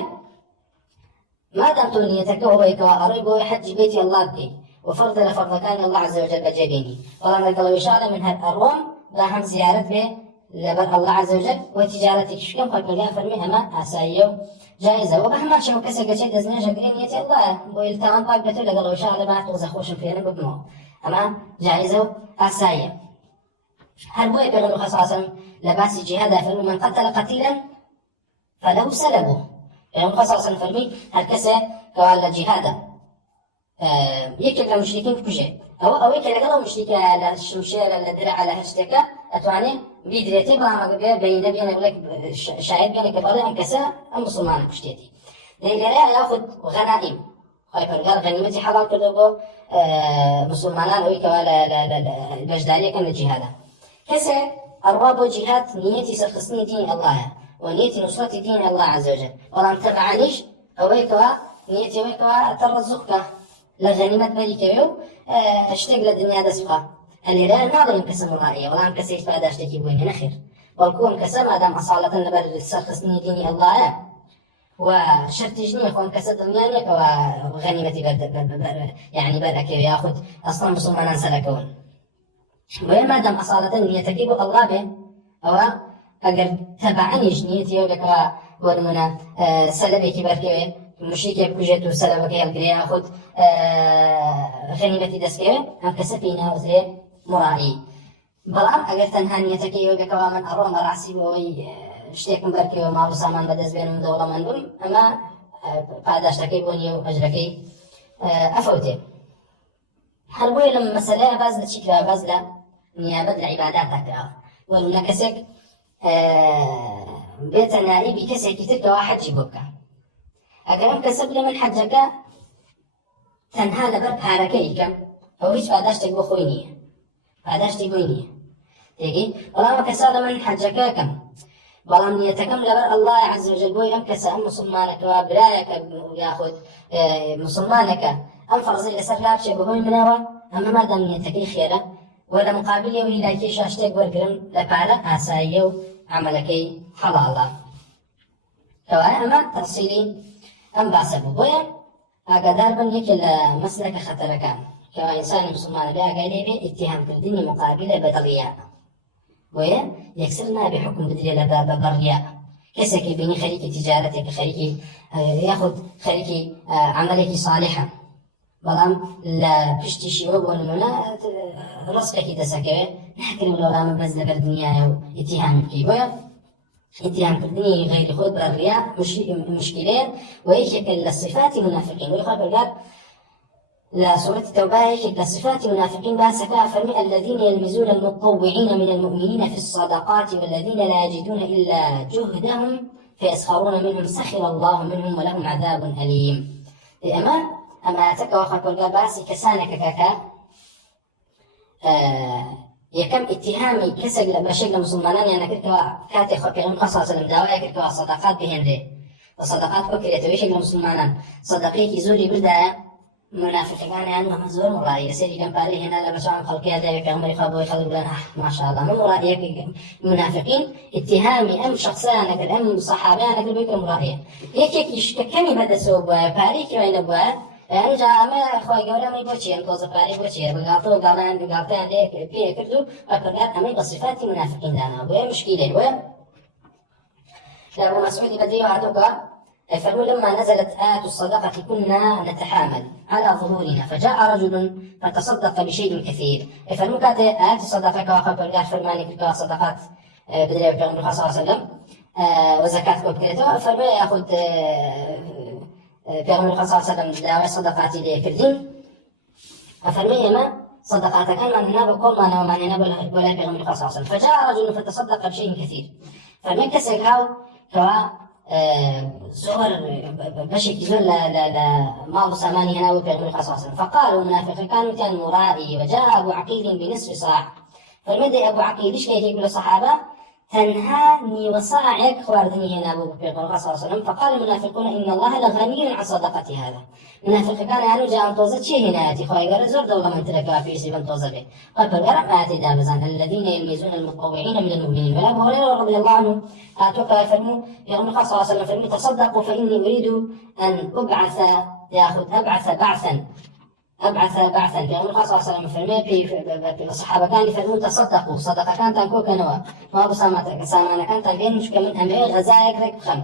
مادام تۆ نیەتەکە ئەوەیە کەوا ئەڕۆی بۆ حەجی بێتی ئەڵڵا بکەی و فەرضە لە فەرضەکانی ئەڵڵا عەزە وەجەل بەجێبێنی، بەڵام لەگەڵەوەیشا من هەر ئەڕۆم با هەم زیارەت بێ لەبەر ئەڵڵا عەزە وەجەل و تیجارەتێکیش بکەم. خوا پەروەردگار فەرمێ ئەمە ئاساییە و جائزە. و بە هەمان شێوە کەسێک گەچێت دەستنوێژە گرێ نیەتی ئەڵڵایە بۆی لە تاوان پاک بێتەوە لەگەڵەوەیشا لە با تۆزە خۆشم فێرم ببنەوە، ئەمە جائزە و ئاساییە. هەر بۆیە پێغەمبەر صلی الله علیه وسلم لە باسی جیهادا فەرمووی من قتل قتیلا فله سلبه. پێغەمبەر صلی الله علیه وسلم فەرمووی هەر کەسێ کەوا لە جیهادا یەکێک لە مشریکین بکوژێ ئەوەی کە لەگەڵ ئەو مشریکە لە شمشێرە لە درەعە لە هەر شتێکە ئەتوانێت بیدرێتێ، بەڵام ئەگەر بێ بەینە بێنە بڵێک شاهید بێنێ کە بەڵێ ئەم کەسە ئەم مسلمانە کوشتێتی. لێرەیە یاخود غەنائیم خوای پەروەردگار غەنیمەتی حەڵال کردەوە بۆ مسلمانان ئەوەی کەوا بەشداریەکەن لە جیهادا. کەسێک ئەڕوا بۆ جیهاد نیەتی سەرخستنی دینی ئەڵڵایە و نیەتی نوسرەتی دینی ئەڵڵا عەزە وەجەل، بەڵام تەبعانیش ئەوەی کەوا نیەتی ئەوەی کەوا تەڕەزوقکە لە غەنیمەت بەریکەوێ و شتێک لە دنیا دەست بخا. لێرە ناڵێم کەسە مڕائیە، بەڵام کەسێک پاداشتێکی بۆی هێ نەخێر، بەڵکو ئەم کەسە مادام ئەساڵەتەن لەبەر سەرخستنی دینی ئەڵڵایە و شرطیش نییە خۆم کەسە دڵنیا نییەکەوە غەنیمەتی یعنی بەرەکەوێ یاخود ئەسڵان مسلمانان سەرەکەون. بۆیە مادام ئەساڵەتەن نیەتەکەی بۆ ئەڵڵا بێ ئەوە ئەگەر تەبعەنیش نیەتی ئەو بێکەوە بۆ نمونە سەلەبێکی بەرکەوێ مشریکێ بکوژێت و سەلەبەکەی هەڵگرێ یاخود غەنیمەتی دەستکەوێ ئەم کەسە پێی ناوزرێ مڕائی. بەڵام ئەگەر تەنها نیەتەکەی ئەو بێکەوە من ئەڕۆم بەڕاستی بۆەوەی شتێکم بەرکەوە ماڵ و سامان بەدەست بێنم دەوڵەمەند بم، ئەمە پاداشتەکەی بۆ نییە و ئەجرەکەی ئەفەوتێ. هەر بۆیە لەم مەسەلەیە باز لە چی کرا؟ باز لە نیابەت لە عیباداتە کراوە. وەرونە کەسێک بێتە نائیبی کەسێکی تر کەوا حەجی بۆ بکە، ئەگەر ئەم کەسە بڵێ من حەجەکە تەنها لەبەر پارەکەی کەم ئەو هیچ پاداشتێک بۆ خۆی نییە، پاداشتی بۆی نییە تێگەی. بەڵام کەسا لە من حەجەکە کەم بەڵام نیەتەکەم لەبەر ئەڵڵای عەزە وەجەل بۆی ئەم کەسە ئەم مسلمانەکەوە برایەکە یاخود مسلمانەکە ئەم فەرزەی لەسەر لابچێ بەهۆی منەوە، ئەمە مادام نیەتەکەی خێرە و لە مقابلی ئەو هیلاکێشا شتێک وەرگرم لە پارە ئاساییە و عەمەلەکەی حەڵاڵە. کەوایە ئەمە تەفسیلی ئەم باسە بوو. بۆیە ئاگادار بن یەکێ لە مەسلەکە خەتەرەکان کەوا ئینسانی مسلمانە بێ ئاگای لێ بێ ئیتیهامکردنی مقابلە بە ڕیا. بۆیە یەکسەر نابێ حکم بدرێ لە بە ڕیا. کەسێکی بینی خەریکی تیجارەتێک خەریکی یاخود خەریکی عەمەلێکی صالحە، بەڵام لە پشتیشیوە بۆ نمونە ڕزقێکی دەسەکەوێ ناکرێ لەوڵامە بەس لەبەر دنیایە و ئیتیهامی بکەی. بۆیە اتهام كردني غير خود بالرياء مشكلة ويشكل للصفات المنافقين. ويقول قال لا سورة التوبة يشكل للصفات المنافقين باسكا فرمي الذين يلمزون المتطوعين من المؤمنين في الصدقات والذين لا يجدون إلا جهدهم فيسخرون منهم سخر الله منهم ولهم عذاب أليم. أما تكا وخلق قال باسي كسانك كاكا يكم اتهامي كسر بشكل مسلمان يعني كركوا كاتي خبيرون قصص المداوية كركوا صدقات بهنري وصدقات كوكريت ويشكل مسلمان صدقيك زوري بداية منافقان يعني ما زور مرائي سيري كم باري هنا لبسوا خلقيا ده يكمل يخابوا يخلوا لنا ما شاء الله من مرائي منافقين اتهامي أم شخصيا نقل أم صحابي نقل بيكم مرائي هيك كمي بدا سوب باري كي بوا يعني جا ما خوي جورا ما يبغى توز باري بوشي بقالتو قالتين عليه بيه كردو أقرأت أمي بصفات منافقين دانا وهي مشكلة وهي أبو مسعود بدري وعدوكا فرموا لما نزلت آية الصدقة كنا نتحامل على ظهورنا فجاء رجل فتصدق بشيء كثير. فرموا كانت آية الصدقة كواخب القاف فرماني كوا صدقات بدري وكرم صلى الله عليه وسلم وزكاة كوبكريتو فرموا يأخذ بيغمبر صلى الله عليه وسلم دعوة صدقاتي لكردين فرموا ما صدقاتك أن من هنا بقول ما نوم من هنا ولا بيغمبر صلى الله عليه وسلم. فجاء رجل فتصدق بشيء كثير فرموا كسر هاو كوا صور بشك زول لا ما ساماني هنا وبيغمبر صلى الله عليه وسلم. فقالوا منافقين كانوا كان مرائي وجاء أبو عقيل بنصف صاع. فالمدى أبو عقيل إيش كي يقول الصحابة تنهاني وصاعك خواردني هنا أبو بكر صلى الله عليه وسلم. فقال المنافقون إن الله لغني عن صدقة هذا. منافق كان يعني جاء توزت شيء هنا يأتي خوي قال زور دولة من تركها في سبب توزته. قال بالغرب آتي دابزان الذين يلمزون المتطوعين من المؤمنين. ولا أبو هريرة رضي الله عنه أتوقع فرموا يقول صلى الله عليه وسلم فرموا تصدقوا فإني أريد أن أبعث بعثا يقول صلى الله عليه وسلم فرمي في الصحابة كان يفرمون تصدقوا صدقة كانت أنكو كنوا ما بسامتك سامانا كانت أنكين مش كمن أمري غزائك رك خم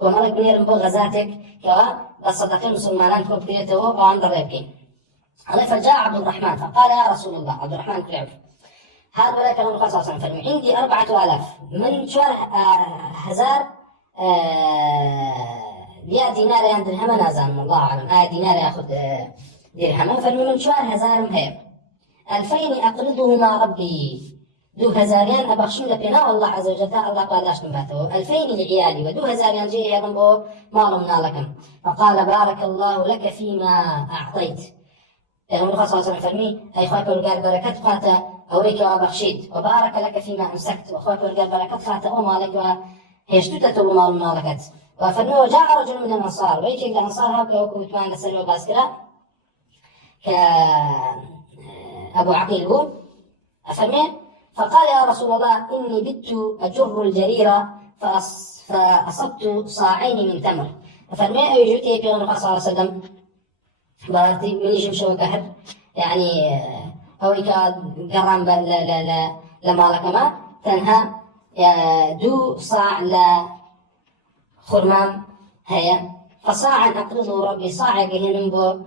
ومرك بنيرم بو غزاتك كوا الصدقين مسلمان كوب كريته وعن ضريبكين. فجاء عبد الرحمن فقال يا رسول الله عبد الرحمن كعب هذا ولا كلام صلى الله عليه وسلم فرمي عندي 4000 من شهر هزار يا دينار عند الهم نازل الله أعلم دينار يأخذ درهم فمن شهر هزارم هي 2000 أقرضهما ربي دو هزاريان أبخشم لبنا والله عز وجل الله قاداش نباته 2000 لعيالي ودو هزاريان جي يرمبو مالمنا لكم. فقال بارك الله لك فيما أعطيت. يقول صلى الله عليه وسلم فرمي أي خاطر قال بركة خاطة أوريك وبخشيت وبارك لك فيما أمسكت وخاطر قال بركة خاطة مالك وهيشتت مالمنا لكت. وفرمي وجاء رجل من الأنصار ويكي الأنصار هكذا وكوت ما نسأل وباسكرا كأبو عقيل أفرمي فقال يا رسول الله إني بت أجر الجريرة فأصبت صاعين من تمر. أفرمي أيجوتي في غنقى صلى الله عليه وسلم بارتي من يجب شو كهر يعني أويكا قرام لما لكما تنهى دو صاع لخرمام هيا فصاعا أقرضه ربي صاع جهنم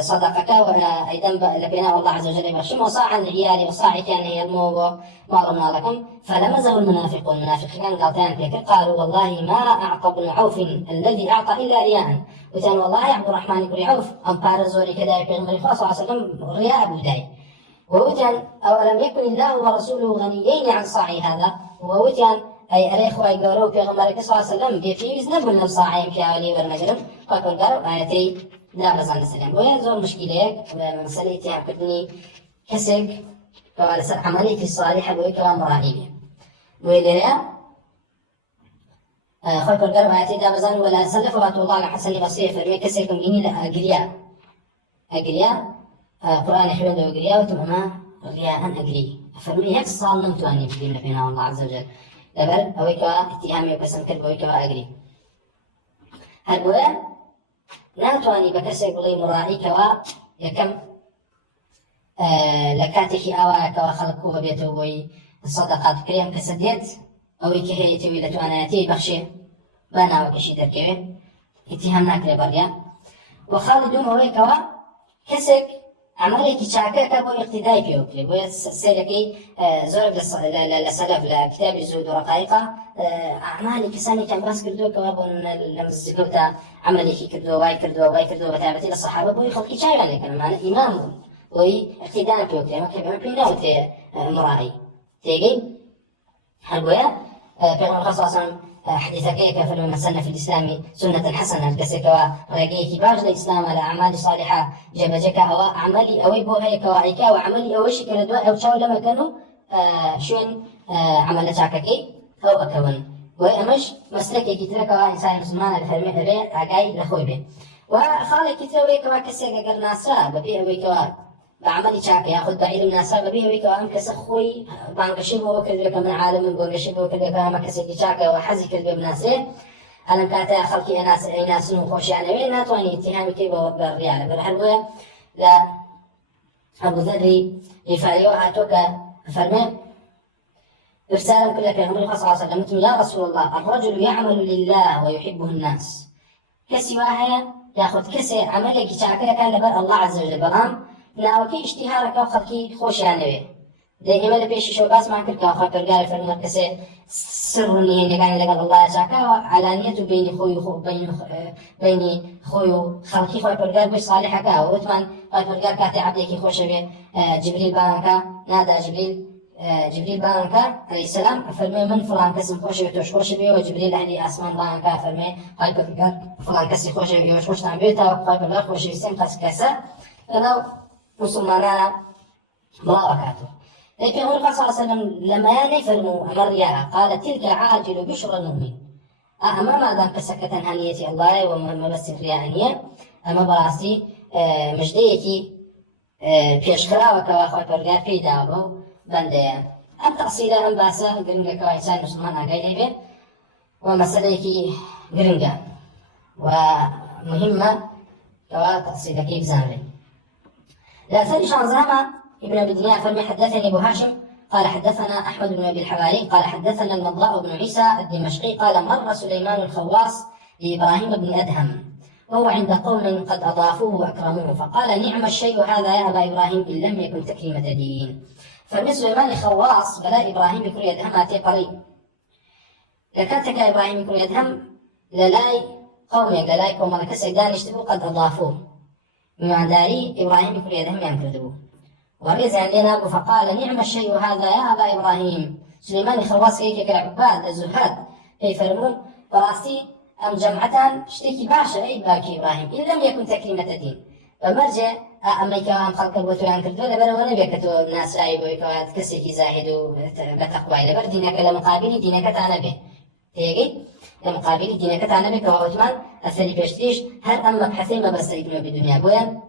صدقك وأيضا لبناء الله عز وجل يبشم وصاعا لعيالي وصاعي كان يرموه معلومنا لكم. فلمزه المنافقون قالتان فيك قالوا والله ما أعطى بن عوف الذي أعطى إلا رياء. وكان والله عبد الرحمن بن عوف أمبار زوري كذا يقول صلى الله عليه وسلم رياء بوداي. ووتان أولم يكن الله ورسوله غنيين عن صاعي هذا. ووتان أي أريخ ويقولوا في غمرك صلى الله عليه وسلم بيفيز نبل صاعين في أولي ورنجرم. فقال قالوا آياتي لا بزان السلام ويزول مشكلة مسألة تعبدني كسك كوالس عملية الصالحة ويكوا مرائبة ويليا خلق القرب آياتي دا بزان ولا سلف واتو الله حسن بصير فرمي كسكم إني لا أقرياء قرآن حمد وأقرياء وتماما رياء أقري فرمي هيك صال نمتواني في بينا الله عز وجل لبل أويكوا اتهامي وكسن كرب ويكوا أقري هالبويا ناتواني بكسر بلي مرائيكوا يكم لكاتك أواكوا خلقوها بيتوبوي الصدقات كريم كسديت أو يكهي يتوي لتواناتي بخشي بانا وكشي دركوي اتهام ناكري بريا وخالدون ويكوا كسك عملێکی چاکەکە بۆ اقتیدای پێ بکرێت بۆیە سەیرەکەی زۆرێک لە سەلەف لە کتابی زود و ڕقایقە ئەعمالی کەسانێکیان باس کردووەکەوە بۆ لە مزگەوتە عملێکی کردووە وای کردووە بە تایبەتی لە سەحابە بۆی خەڵکی چاویان لێکەن ئەمانە ئیمام بوون بۆی اقتیدان پێ بکرێت ئەمە کە بەمە پێی ناوتێ مڕایی تێگەی هەر بۆیە پێغەمبەر صلی الله علیه وسلم حديثك كفر من سن في الإسلام سنة حسنة كسكوا رجيك باج الإسلام على أعمال صالحة جبجك أو عملي أو يبوها يكواعيك وعملي أو شيء كلا دواء أو شو لما كانوا شون عمل شاككي أو أكون وأمش مسلكي كتير كوا إنسان مسلمان الفرمي به عجاي لخوي به وخالي كتير ويكوا كسر جرناسا ببيه ويكوا بعملي شاكا ياخذ بعيد من ناسا ببيه ويكوا أم كسخوي بانقشيب وكذلك من عالم بانقشيب وكذلك ما كسر شاكا وحزي كذب بناسه ألم كاتا خلقي ناس نخوش يعني وين ناتواني اتهامي كي بالريال بالحلوة لا أبو ذر يفعلوا هاتوكا فرمي إرسالا كل پیغمبر صلى الله عليه وسلم يا رسول الله الرجل يعمل لله ويحبه الناس كسواها ياخذ كسي عملك شاكرا كان لبر الله عز وجل برام ناوكي اشتهارك وخلقي خوش يعني دائما لبيش شو باس ما كركا خاطر قال فرمي كسي سرني هنا كان لقى الله شاكا وعلانيته بين خوي بين خوي خلقي خوي برجال بس صالحك وثمان خوي برجال كاتي عبدك خوش به جبريل بانكا نادى جبريل بانكا عليه السلام فرمي من فلان كسم خوش بيتوش خوش بيه وجبريل أهلي أسمان بانكا فرمي خوي برجال فلان كسي خوش بيه وش خوش تعبيته وخوي برجال خوش بيسم قص كسا لو مسلمانا ملاقاته لكن هو صلى الله عليه وسلم لما يفرموا مريا قال تلك عاجل بشرى المؤمن أما ما ذاك سكت هنيتي الله وما بس ريانية أما براسي مجديكي بيشكرا وكواخوي برجال في دابو بنديا أم تقصيدا أم باسا قرنجا كوايسان مسلمان أقايلي به ومسألة قرنجا ومهمة كوا تقصيدا كيف زامري لا ثاني شانزاما ابن أبي الدنيا فرمي حدثني أبو هاشم قال حدثنا أحمد بن أبي الحواري قال حدثنا المضاء بن عيسى الدمشقي قال مر سليمان الخواص لإبراهيم بن أدهم وهو عند قوم قد أضافوه وأكرموه فقال نعم الشيء هذا يا أبا إبراهيم إن لم يكن تكريمة دين فرمي سليمان الخواص بلا إبراهيم يكون يدهم أتي قريب لكاتك إبراهيم يكون يدهم للاي قومي للاي قوم لكسر دانشتبه قد أضافوه من داري إبراهيم يكون يدهم ينكردوه ورزع لنا فقال نعم الشيء هذا يا أبا إبراهيم سليمان خواص كيك العباد الزهاد كيف فرمون براسي أم جمعتان اشتكي باشا أي باكي إبراهيم إن لم يكن تكريمة دين فمرجع أمي كوام خلق البوتو عن كردو لبرا ونبيكتو الناس عيبو يكوات كسيكي زاهدو بتقوى لبر دينك لمقابل دينك تانا به تيجي لمقابل دينك تانا به كواوتمان أثري بيشتيش هل أم مبحثين ما بس يبنوا بالدنيا بويا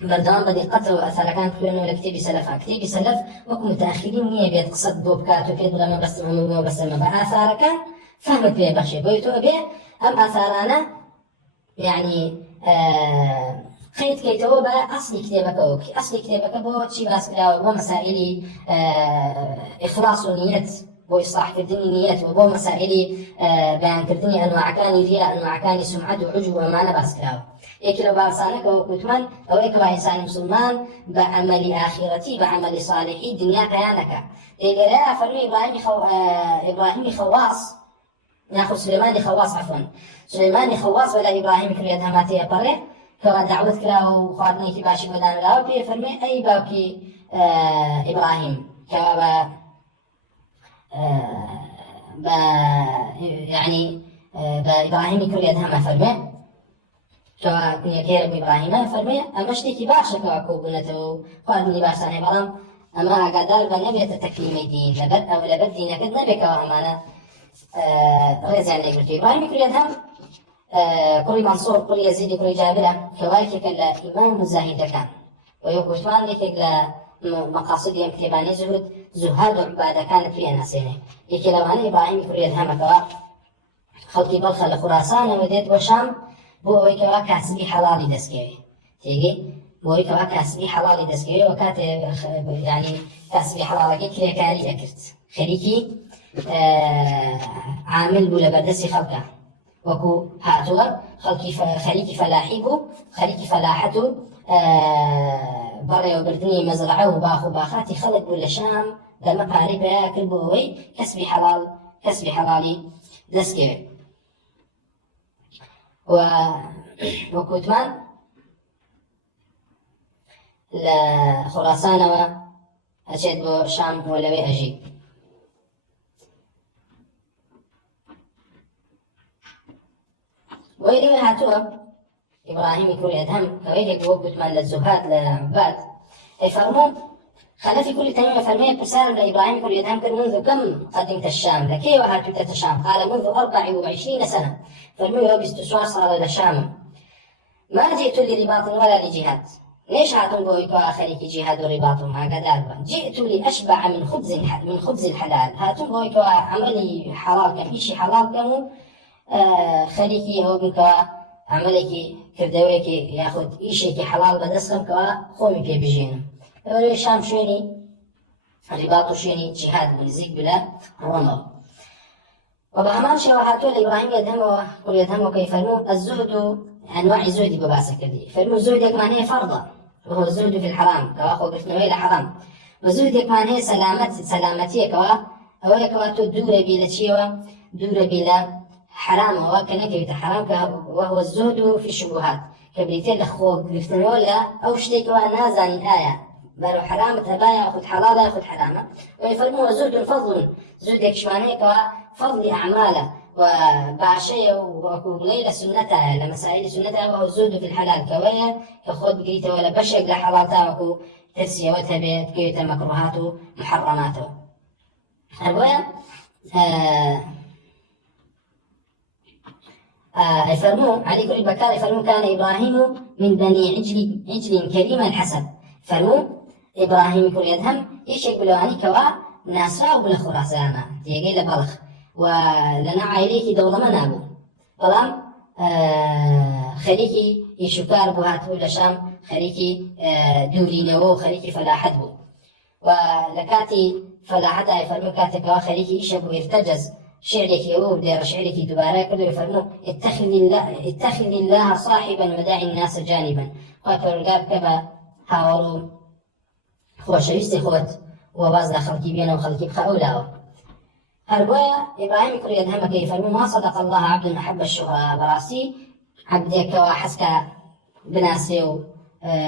بردوام بدقته وأثر كان كلنا لكتاب سلف كتاب سلف وكم متأخرين نية بيت قصد بوبكات وكيد لما بس ما بس ما بآثار كان فهمت بيه بخشي بيتو بيه أم آثارنا يعني خيط كيتو با أصل كتابك أوكي أصل كتابك بو تشي باس كلا ومسائل إخلاص ونية بو إصلاح كردني نية وبو مسائل بيان كردني أنواع كان رياء أنواع كان سمعة وعجو وما باس كلا يكلو بارسانك وكتمان أو يكلو إنسان مسلمان بعمل آخرتي بعمل صالحي دنيا كيانك إذا لا فرمي إبراهيم خواص ناخذ سليمان خواص عفوا سليمان خواص ولا إبراهيم كل يدها ماتي أبره كوا دعوت كلا وخاطني تباشي بدان لا وبي فرمي أي باكي إبراهيم كوا يعني بإبراهيم كل يدها ما فرمي كوا كنيا كير إبراهيم فرمي أمشتي باشا كوا كوبنته خاطني باشاني برام أما قدر بنبي تكليم دين لبد أو لبد دينك نبي كوا أمانة رزق عليه إبراهيم كل يدهم كل منصور كل يزيد كل جابرة كوايك كلا إمام زاهد كان ويقولون لك كلا مقاصد يمكتباني زهاد وعبادة كانت في ناسينه يكلا أنا إبراهيم كل يدهم كوا خلقي بلخ لخراسان وديت وشام بوي كوا كاسبي حلالي دسكيري تيجي بوي كوا كاسبي حلالي دسكيري وكات يعني كاسبي حلالي كي كاري أكرت خليكي عامل بولا بردسي خلقه وكو هاتوا خلقي خليكي فلاحيبو خليكي فلاحتو بەڕێوە بردننی مەزرعە و باخ و باخاتی خەڵک بوو لە شام دەمە پارەی پێیا کرد بۆ ئەوەی کەسبی حەڵاڵی دەستکەوێت. و وەکوتمان لە خوراسانەوە ئەچێت بۆ شام بۆ لەوێ ئەژی. وەی لێوێ هاتووە إبراهيم كوري أدهم كويلك وقت من الزهاد لعباد أي فرمو خلفي كل تميم فرمية بسالم لإبراهيم كوري أدهم منذ كم قدمت الشام لكي وهاتوت الشام قال منذ 24 سنة فرمو يوم استشوار صار إلى الشام ما جئت لرباط ولا لجهاد ليش هاتون بويكو آخريك جهاد ورباط هكذا جئت لأشبع من خبز الحلال هاتون بويكو عملي حلال كم إشي حلال كمو خليكي هو بنكو عملێکی کردەوەیەکی یاخود ئیشێکی حەڵال بەدەستم کەوا خۆمی پێ بژێنم. لەوەرەوەی شام شوێنی ڕیباط و شوێنی جیهاد بوو نزیک بوو لە ڕۆمەوە. و بە هەمان شێوە هاتووە لە ئیبراهیم ئەدهەمەوە کوڕی ئەدهەمەوە فەرموو الزهد ئەنواعی زۆدی بۆ باسە کردی. فەرموو زۆدێکمان هەیە فەرضە وهو الزهد في الحرام کەوا خۆگرتنەوەی لە حەرام. و زۆدێکمان هەیە سەلامەتیەکەوە ئەوەیە کەوا تۆ دوورە بی لە چیەوە؟ دوورە بی لە حرام وكنك حرام وهو الزهد في الشبهات كبريتين لخو قرفتن ولا أو شتيك ونازاني آية بل حرام تبايا أخذ حلال أخذ حرامة ويفرموا زهد فضل زهدك شوانيك فضل أعماله وبعشية وقوليلة سنتها لمسائل سنتها وهو الزهد في الحلال كوية كخود بقريته ولا بشك لحلالتها وكو ترسية وتبيت كيوتا مكروهاته محرماته أبويا يفرمون علي كل بكار يفرمون كان إبراهيم من بني عجل كريم الحسب فرمون إبراهيم كل يدهم إيش يقولوا عني كوا ناسرا وبلا خراسانا تيجي لبلخ ولنا عائليك دولة منابو طبعا خليكي يشكار بوهات ولا شام خليكي دورينو خليكي فلاحت بو ولكاتي فلاحتها يفرمون كاتي كوا خليكي يشبو يرتجز شعرك يوم دير شعرك دبارة كله يفرمون اتخذ الله صاحبا وداعي الناس جانبا قاتل قاب كبا هاورو خوش يستي خوت وباز خلقي بينه وخلقي بخا أولاو هربويا إبراهيم كل يدهمك يفرمون ما صدق الله عبد أحب الشهرة براسي عبدك وحسك بناسي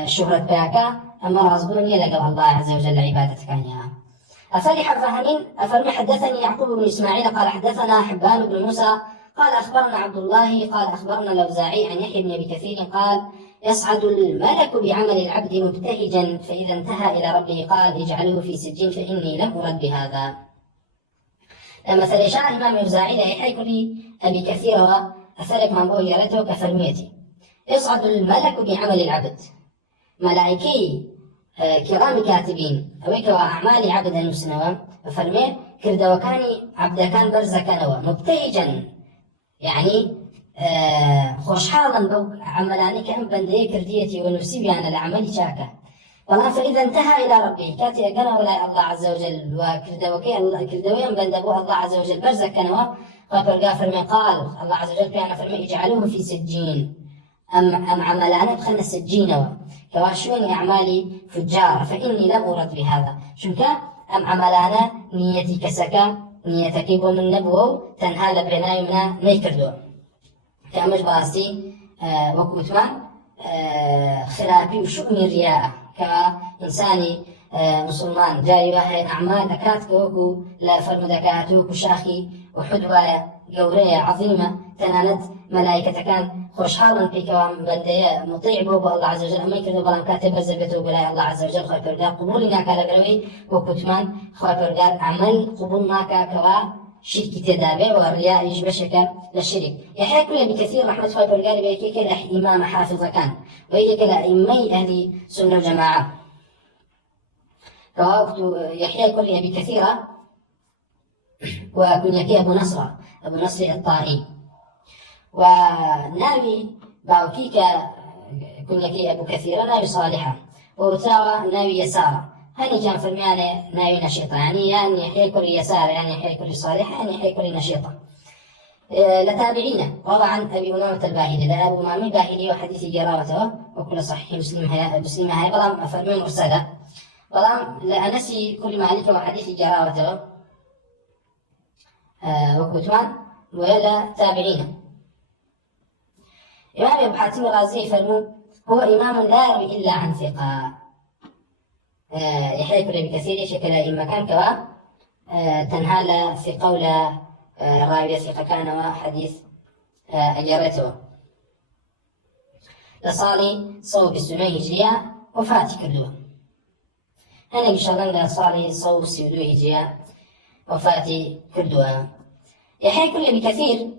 شهرة باكا أما رازقوني لقب الله عز وجل عبادتك إياها أفرح فهمين أفرمي حدثني يعقوب بن إسماعيل قال حدثنا حبان بن موسى قال أخبرنا عبد الله قال أخبرنا الأوزاعي عن يحيى بن أبي كثير قال يصعد الملك بعمل العبد مبتهجا فإذا انتهى إلى ربه قال اجعله في سجين فإني لم أرد بهذا. لما ثليشان الإمام الأوزاعي يحيى كل أبي كثير وأثرك من بو جرته كفرميتي يصعد الملك بعمل العبد ملائكي كرام كاتبين أويك وأعمال عبد المسنوى ففرمي كرد وكاني عبد كان برزكنوا مبتهجا يعني خوشحالا بو عملاني كان بندي كرديتي ونسيبي أنا العمل شاكا والله فإذا انتهى إلى ربه كاتي أقنا ولا الله عز وجل وكرد وكي بندبو الله عز وجل برزكنوا فرمي قال الله عز وجل بيانا فرمي اجعلوه في سجين أم عملانا بخلنا سجينوا كواشوني أعمالي فجار فإني لم أرد بهذا شنكا أم عملانا نيتي كسكا نيتك من نبوه تنهى لبنا يمنا نيكردو كأمج براسي وكوتما خرابي وشؤم الرياء كإنساني مسلمان جاي وهي أعمال أكات كوكو لا فرمدكاتو كشاخي وحدوايا قورية عظيمة تنالت ملائكة كان خوشحالا في كوام بندية مطيع بوبا الله عز وجل أما يكردو بلان كاتب زبتو بلاي الله عز وجل خوي برقار قبولنا كالبروي وكتمان خوي برقار عمل قبولنا كوا شرك تدابع والرياء يجبشك للشرك يحيى كل بكثير رحمة خوي برقار بيكيك لح إمام حافظ كان ويكيك لأئمي أهل سنة الجماعة كواكت يحيى كل بكثيرة وكنيكي أبو نصر الطائي وناوي باوكيك كنيكي أبو كثيرة ناوي صالحة وتاوى ناوي يسارة هني كان فرميانة ناوي نشيطة يعني يحيى كل يسار يعني يحيى كل صالحة يعني يحيى كل نشيطة لتابعين روى عن أبي أمامة الباهلي لا أبو أمامة الباهلي وحديث جراوته وكل صحيح مسلم هاي بلام فرمي مرسلة بلام لأنسي كل ما عليك وحديث جراوته وكتمان ولا تابعين. إمام أبو حاتم الرازي فرمو هو إمام لا يروي إلا عن ثقة. يحيى كل بكثير شكل إما كان كوا تنهال في قول راوي ثقة كان وحديث أجرته لصالي صوب السنة هجرية وفاتي كردوه أنا إن شاء الله لصالي صوب السنة هجرية وفاتي كردوه. يحيى كل بكثير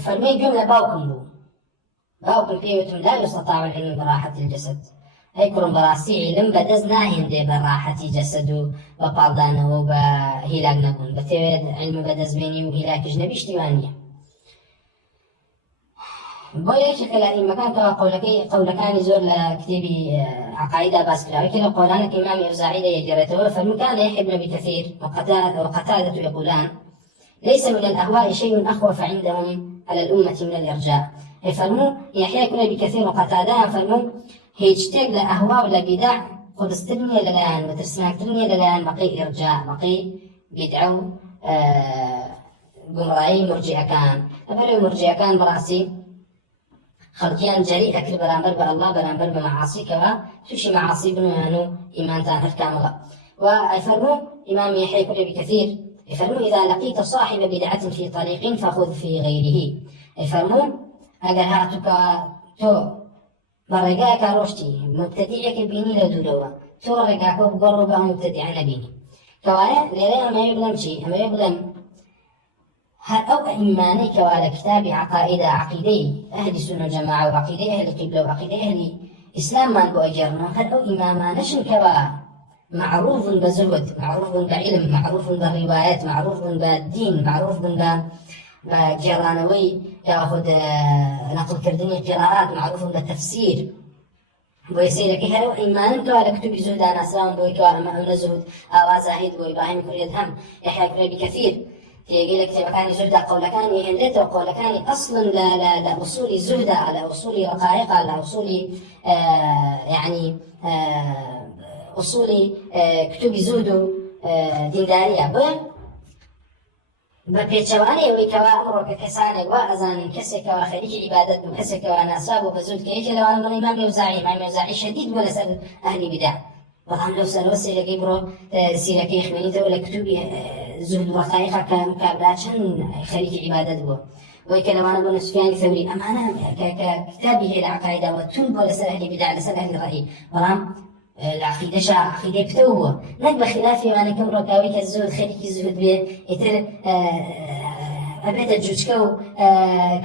فرمي جملة باوكم بيوتم لا يستطاع العلم براحة الجسد أي كرم براسي علم بدزنا هندي براحة جسد وبالدانه وبهلاك نبون بتويد علم بدز بيني وهلاك جنبي اشتوانية بويا شكل أي مكان كما قولكان زور لكتابي عقائدة باسكراوي كلا قولانك إمام إرزاعي يجرته فالمكان يحيى بن أبي كثير وقتادة يقولان ليس من الأهواء شيء أخوف عندهم على الأمة من الإرجاء. فرمو يحيى كل بكثير وقتادة فرمو هيجتك لأهواء ولا بدع قدستني للآن وترسماكتني للآن بقي إرجاء بقي بدعو قمرأي مرجئة كان أبري مرجئة كان برأسي خلقيان جريئة كل برامبر بالله برامبر بمعاصي كوا تشي معاصي بنو يانو إيمان تانهر كاملة. وفرمو إمام يحيى كل بكثير فرمو إذا لقيت صاحب بدعة في طريق فخذ في غيره. فرمو أجر هاتوك تو مرجعك روشتي مبتدعك بيني لدولوا تو رجعك بقربه مبتدع نبيني كوايا ليلا ما يبلم شيء ما يبلم أو إيماني كوالا كتاب عقيدة أهل السنة والجماعة وعقيدة أهل القبلة وعقيدة أهل الإسلام ما نبغى أجرنا هل أو إماما نشن كوا معروف بزهد معروف بعلم معروف بالروايات معروف بالدين معروف بجرانوي ياخذ نقل كردني قراءات معروف بالتفسير ويصير لك هل إيمان كوالا كتب زهد أنا سلام بوي كوالا ما زهد أو زاهد بوي إبراهيم كريد هم يحيى كريد بكثير يقول لك كان زهد قول كان يهندته وقول كان أصلا لا أصول الزهد على أصول رقائق على أصول يعني أصول كتب زهد ديندارية بپێچەوانەیە وەی کەوا ئەمڕۆ کەسانێک وا ئەزانن کەسێکەوە خەریکی عیبادەت بوو کەسێکەوە ناسا بوو بەزود کە یەکێ لەوانە بڵێ ئیمام مێوزاعی شەدید بووە لەسەر ئەهلی بیدع بەڵام لەو سەرەوە سێرەکەی بڕۆ سیرەکەی خوێنیتەوە لە کتوبی زهد و ڕەقایقە کە کابرا چەند خەریکی عیبادەت بووە وەی کە لەوانە بۆ سفیانی ثەوری ئەمانە کە کتابی هەیە لە عەقایدەوە تون بۆ لەسەر ئەهلی بیدع لەسەر ئەهلی ڕەئی بەڵام العقيدة عقيدة بتوه نك بخلاف وانا كم ركاوي كالزهد خليكي زهد بيه يتر أبيت الجوجكو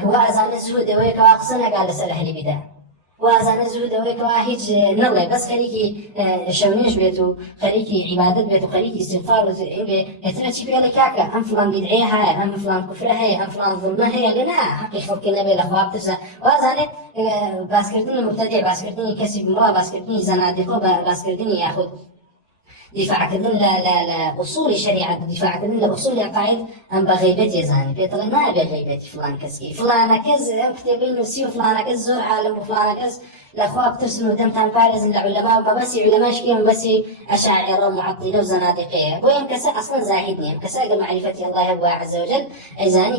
كوا أزان زهد ويكوا أقصنا قال لسال أهل بدع وأزان زهد ويكوا هيج نلا بس خليكي شونيش بيتو خليكي عبادة بيتو خليكي استغفار يتر تشبي لك كاكا أم فلان بدعية هاي أم فلان كفر هاي أم فلان ظلمة هاي لنا حقي خلقنا بالأخواب تسا وأزان باسكردني مبتدع باسكردني كسب مرا باسكردني زنادقة باسكردني ياخذ دفاع كذن لا أصول الشريعة دفاع كذن لأصول العقائد أم بغيبتي زاني بيطلع ما بغيبتي فلان كسكي فلان كز كتابين نسيو فلان كز زور عالم وفلان كز الأخواب ترسلوا دم تام بارز العلماء وبس علماء شكيهم بس أشاعرة ومعطلة وزنادقية وين كسا أصلا زاهدني كسا معرفة الله هو عز وجل أي زاني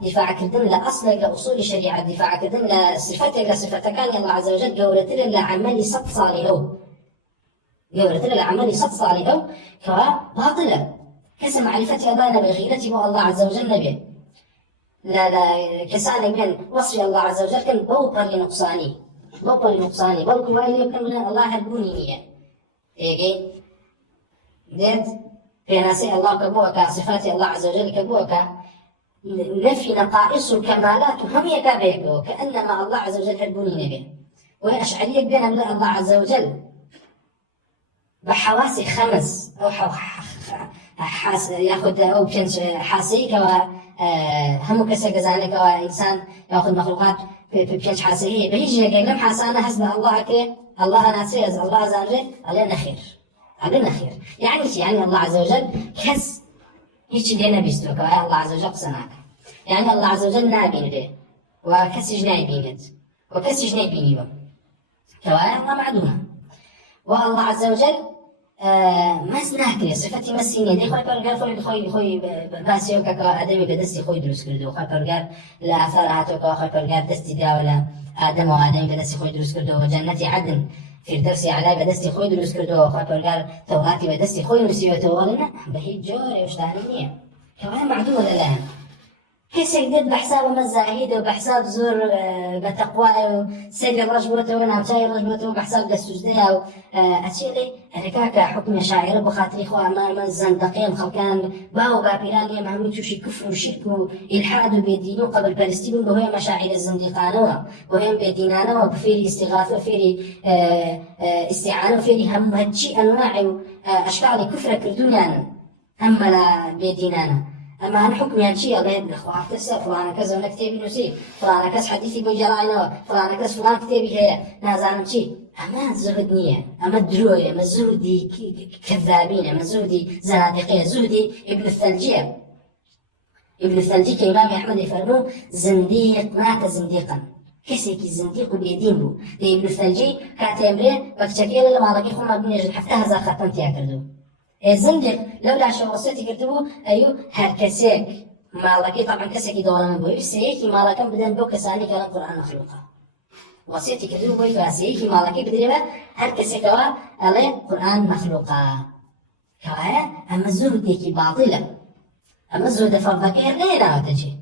كدفاع كردن لأصل لأصول الشريعة دفاع كردن لصفة كان الله عز وجل قولت لعمل صد صالحه قولت لعمل صد صالحه باطلة كسا معرفة الله بغيرته الله عز وجل نبيه لا كسان من وصف الله عز وجل كان بوطر لنقصاني بل كوالي يمكن الله هدوني هي إيه ديت بيناسي الله كبوكا صفات الله عز وجل كبوكا نفي نقائص وكمالات هم يكابيكو كأنما الله عز وجل هدوني نبي وأشعريك بين الله عز وجل بحواس خمس أو ياخذ أو بشنش حاسيك هم كسر جزانك وإنسان ياخذ مخلوقات بشنش حاسيه بيجي لم حاسانا حسب الله كي الله ناسيز الله زانجي علينا خير يعني الله عز وجل كز هيك لنا بيستوك الله عز وجل قصناك يعني الله عز وجل نابين به وكسج نايبينت وكسج نايبينيهم كوايا الله معدومة والله عز وجل مس ناكري صفتي مسيني دي خوي برجال خوي باسيو كا ادمي بدستي خوي دروس كردو خوي برجال لا اثر هاتو خوي برجال دستي دا ولا ادم وادمي بدستي خوي دروس كردو وجنتي عدن في الدرس على بدستي خوي دروس كردو خوي برجال توراتي بدستي خوي نسيو تولنا بهي جوري وشتانيه كمان معدومه لله كيس يقدر بحساب مزاهيد وبحساب زور بتقوى سيد الرجبوته ونعم شاي الرجبوته بحساب دستوجدها أو أشيلي هكاك حكم شاعر بخاطري خو أمام الزندقين خلقان باو بابيرانيا مهمي توشي كفر وشرك وإلحاد بيدينو قبل فلسطين وهي مشاعر الزندقانوة وهي بيدينانوة وفيري استغاثة وفيري استعانة وفيري هم هالشي أنواع أشكال كفر كردونيانا هم لا بيدينانا أما أنا حكمي هالشيء الله يبلغ وعكس فلان كذا ولا كتابي نسي فلان كذا حديثي بجراينا فلان كذا فلان كتابي هي نازعن شيء أما زهد نية أما دروية أما زهدي كذابين أما زهدي زنادقية زهدي ابن الثلجية ابن الثلجي كإمام أحمد يفرمو زنديق مات زنديقا كسيكي زنديق بيدين بو ابن الثلجي كاتمري بكتشكيل لما لقي خما بن يجل حفتها زا ختمت يا كردو الزندق لولا شخصيتي كردو أيو هالكسيك مالكي طبعا كسيكي دولا بوي سيكي مالكا بدن بو كساني كلام قرآن مخلوقا وصيتي كردو بوي فاسيكي مالكي بدريبا هالكسيكوا على قرآن مخلوقا كوايا أما الزهديكي باطلة أما الزهد فرضك لينا وتجي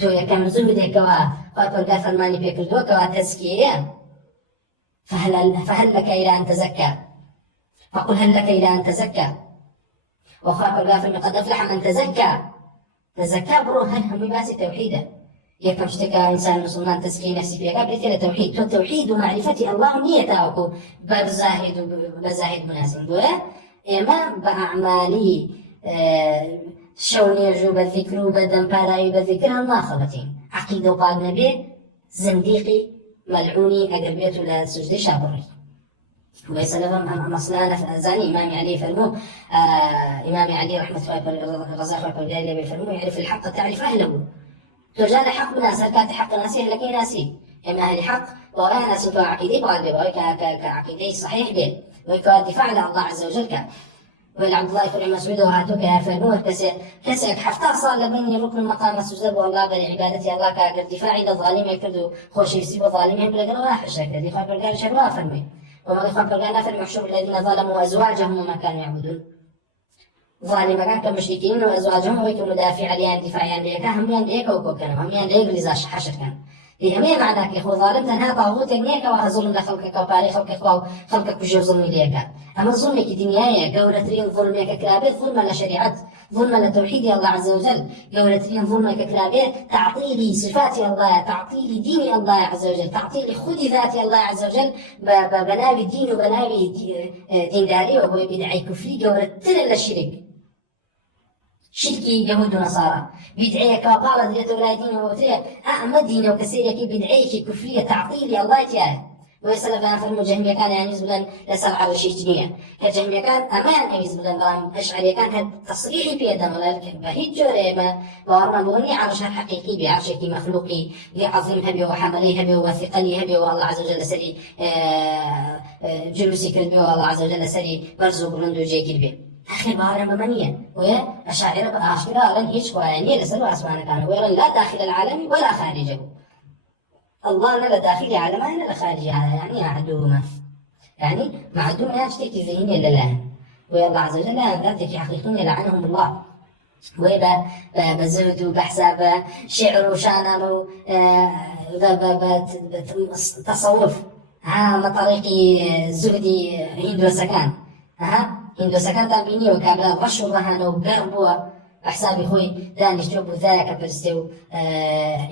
تو يكام زهدي كوا قاتل فرماني بيكردو كوا تزكية فهل لك إلى أن تزكى فقل هل لك إلى أن تزكى وخاف الغافل قد أفلح من تزكى برو هل هم باسي توحيدا يكم اشتكى إنسان مسلمان تزكي نفسي فيها قبل تلا توحيد فالتوحيد ومعرفة الله نية أوكو بزاهد مناسب إما بأعمالي شوني يرجو بالذكر وبدن باراي بالذكر الماخلتين عقيدة وقال نبي زنديقي ملعوني أقربيت ولا سجدي شابري وليس لهم مصلانة زاني إمام علي فرمو إمام علي رحمة الله الرزاق والقليل يفرمو يعرف الحق تعرف أهله تجال حق ناس كانت حق ناس لكن ناسي إما أهل حق وأنا ناس كعقيدة وقال كعقيدة صحيح به وكدفاع عن الله عز وجل والعبد الله يقول مسعود وهاتوك يا فرمو كسك حفتى صار لمن ركن المقام السجود والله بالعبادة الله كأجر دفاعي للظالم يكردوا خوش يسيب الظالمين بلا واحد شكل دي خبر قال شكلها فرمي وما يخبر قال فالمحشور الذين ظلموا أزواجهم وما كانوا يعبدون ظالم كان كمشركين وأزواجهم ويكون مدافع عليها دفاع عن هم ينديك وكوكنا هم ينديك لزاش حشر كان هي همية معناك يخو ظالم تنها طاغوت نيك وظلم لخلقك وباري خلقك وخلقك بجو ظلم ليك أما ظلمك دنيايا قولترين ظلمك كرابير ظلم لشريعة ظلم لتوحيد الله عز وجل قولترين ظلمك كرابير تعطيلي صفات الله تعطيلي دين الله عز وجل تعطيلي خذ ذات الله عز وجل بنابي دين وبنابي دين داري وبدعي كفري قولترين للشرك شركي يهود ونصارى بدعية كقالة ديت ولا دين وتري أعمى دين وكسيرة كي بدعية كفرية تعطيل الله تعالى ويسأل عن فرم الجهمية كان يعني زبلان لسر على شيء جنية الجهمية كان أمان أي زبلان برام أشعري كان هاد تصريحي بيدم ولا بهيج جوري ما بارنا بغني عرش حقيقي بعرشك مخلوقي لعظيم هبي وحملي هبي وثقلي هبي والله عز وجل سري جلوسي كربي والله عز وجل سري برزو برندو جيكي بي أخي بارم بمنية ويا أشاعر بأشكرا لن هيش وعيني لسلوا أسمانا كانوا ويرا لا داخل العالم ولا خارجه الله لا داخل عالمه لا خارج عالمه يعني عدومه يعني معدوم لا تشتكي ذهني إلا الله ويا الله عز وجل ذاتك حقيقين لعنهم الله ويبا بزهد وبحساب شعر وشانم تصوف ها طريقي زهدي هندو سكان هندو سكان تابيني وكابلا غشو رهانو وقربوا بحسابي خوي دانش جوب ذاك برستو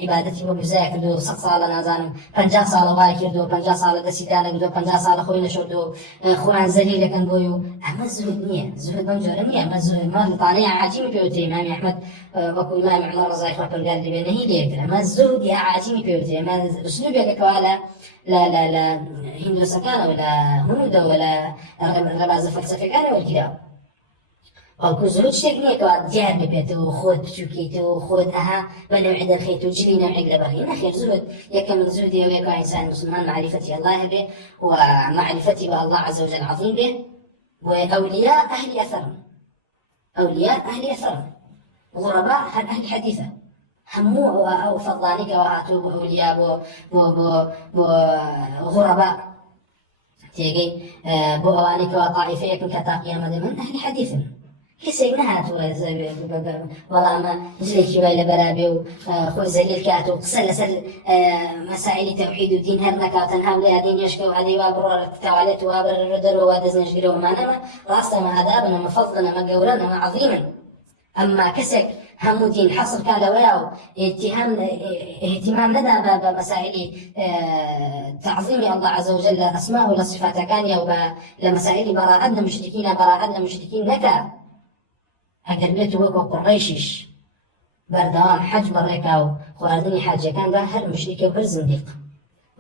عبادتي بو ذاك دو 100 ساڵە نازانم 50 ساڵە وای کردو 50 ساڵە دەسی دانەگدو 50 ساڵە خۆی نەشردو خۆیان زەلیلەکەن بۆی و ئەمە زوود نییە زوود بەم جۆرە نییە ئەمە زوود ماڵتانەیە عاجیمی پێوتری ئیمامی ئەحمەد وەکو ئیمامی عومەر ڕەزای خوا پەروەردگار لێبێ نەهی لێکرا ئەمە زوودی عاجیمی پێوتری ئەمە ئوسلوبێکەکەوا لە هیندۆسەکانەوە لە هنودەوە لە ڕەبازە فەلسەفەکانەوە وەرگیراوە بەڵکو زۆر شتێک نییە کەوا دیار ببێتەوە خۆت بچووکیتەوە خۆت ئەها بە نەوعی دەرخێت و جلی نەوعێک لەبەڕی نەخێر زود یەکەم من زود دەوێت ئینسان مسلمان معرفەتی الله هەبێ و معرفەتی بە الله عز وجل عظیم بێ وأولياء أهل أثر أولياء أهل أثر غرباء أهل حديثة همو أو فضلانك وهاتوا أولياء بو غرباء تيجي بو أوانك وطائفيك كتاقيا من أهل حديث كسي نهات والله ما جليك ويلا برابي وخو زليل كاتو قسل مسائل توحيد ودين هرنك وتنهاو لها دين يشكو هذه وابرر تواليت وابرر الردر وادزن يشقروا ما نما راسنا ما هدابنا ما فضلنا ما قولنا ما عظيما أما كسك هم دين حصر كذا وياو اهتمام لدى بمسائل تعظيم الله عز وجل أسماء ولا صفات كانية لمسائل براءة مشركين لك ئەگەر بێت وەکو قڕەیشیش بەردەوام حەج بەڕێکا و خواردنی حاجەکان بە هەر مشریکە و هەر زندیق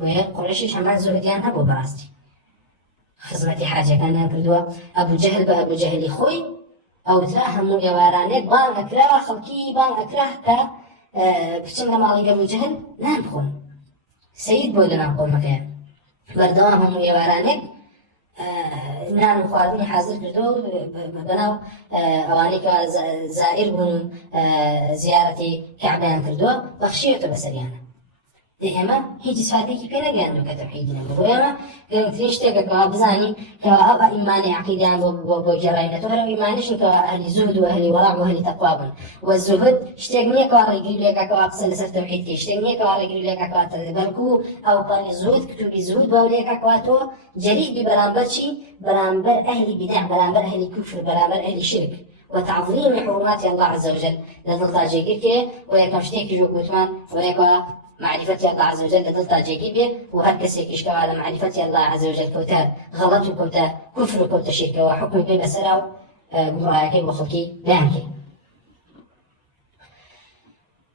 وێ قڕەیشیش هەمان زۆرگیان هەبوو بەڕاستی خزمەتی حاجەکانیان کردووە ئەبوو جەهل بە ئەبوو جەهلی خۆی ئەوترا هەموو ئێوارانێک بانگ ئەکرا خەڵکی بانگ ئەکرا کە بچن لە ماڵی ئەبوو جەهل نان بخۆن سەید بۆ لەناو قۆمەکەیان بەردەوام هەموو ئێوارانێک نان و خواردنی حاضر کردو بناو ئەوانەی کە زائر بوون زیارەتی کەعبەیان کردووە بەخشیوەتە بەسەریانە ئێمە هیچ سوادێکی پێ نەگەیاندوو کە تەوحیدی نەبوو بۆ ئێمە گرنگترین شتێکەکەوە بزانین کەوا ئەو ئیمانی عەقیدەیان بۆ گێڕاینەوە هەرەو ئیمانیشن کەوا ئەهلی زوهد و ئەهلی وەڕع و ئەهلی تەقوا بوون وەزوهد شتێک نییە کەوا ڕێگری لێکەکەوا قسە لەسەر تەوحید کە شتێک نییە کەوا ڕێگری لێکەکەوا بەڵکو ئەو پەڕی زوهد کتوبی زوهد بۆ لێکەکەوا تۆ جەریبی بەرامبەر چی بەرامبەر ئەهلی بیدع بەرامبەر ئەهلی کوفر بەرامبەر ئەهلی شرک وتعظيم حرمات الله عز وجل لدلتا جيجير كي ويكم شتيكي جو قوتمان ويكوا معرفة الله عز وجل لدلتا جيجير بي وهر كسيك إشكوا على معرفة الله عز وجل كوتا غلط وكوتا كفر وكوتا شرك وحكم بي بسراو بمرايكي وخلقي بيانكي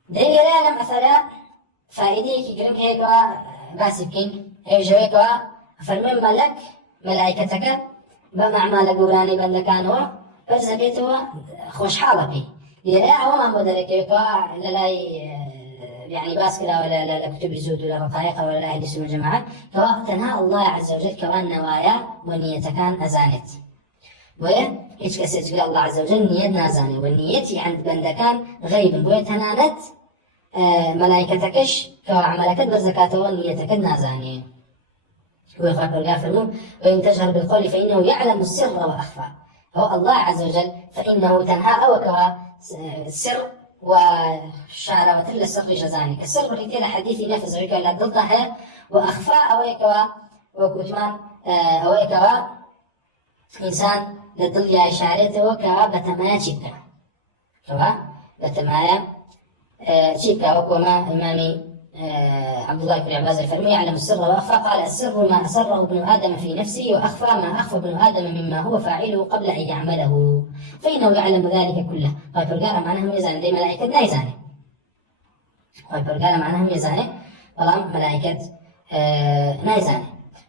دليل لم أثرا فائدة كي قرنك هيكوا باسبكين هيجويكوا فرمين ملك ملائكتك بمعمال قولاني بلكانوا برزە بێتەوە خۆشحاڵە پێی لێرە ئەوەمان بۆ دەرەکەوێتەوە لەلای يعني باس کراوە لە کتوبی زود و لە ڕقایقەوە لە ئەهلی سنە جەماعە کەوا تەنها الله عز وجل کەوان نەوایە بۆ نیەتەکان ئەزانێت بۆیە هیچ کەسێک جگە الله عز وجل نیەت نازانێت و نیەتی عەند بەندەکان غەیبن بۆیە تەنانەت مەلایکەتەکەش کەوا عەمەلەکەت بەرزەکاتەوە نیەتەکەت نازانێت ويخاف الغافل وإن تجهر بالقول فإنه يعلم السر وأخفى هو الله عز وجل فإنه تنهى أوكوا سر وشعر وتل السر جزانك السر ريتي حديث نفس ويك لا ضدها وأخفى أويكوا وكتمان أويكوا إنسان لضل يا إشارته وكوا بتمايا شيكا كوا بتمايا شيكا وكما إمامي عبد الله بن عباس الفرمي يعلم السر وأخفى قال السر ما أسره ابن آدم في نفسه وأخفى ما أخفى ابن آدم مما هو فاعله قبل أن يعمله فإنه يعلم ذلك كله قال فرقانا معناه ميزان دي ملائكة نايزانه قال فرقانا معناه ميزانه والله ملائكة نايزانه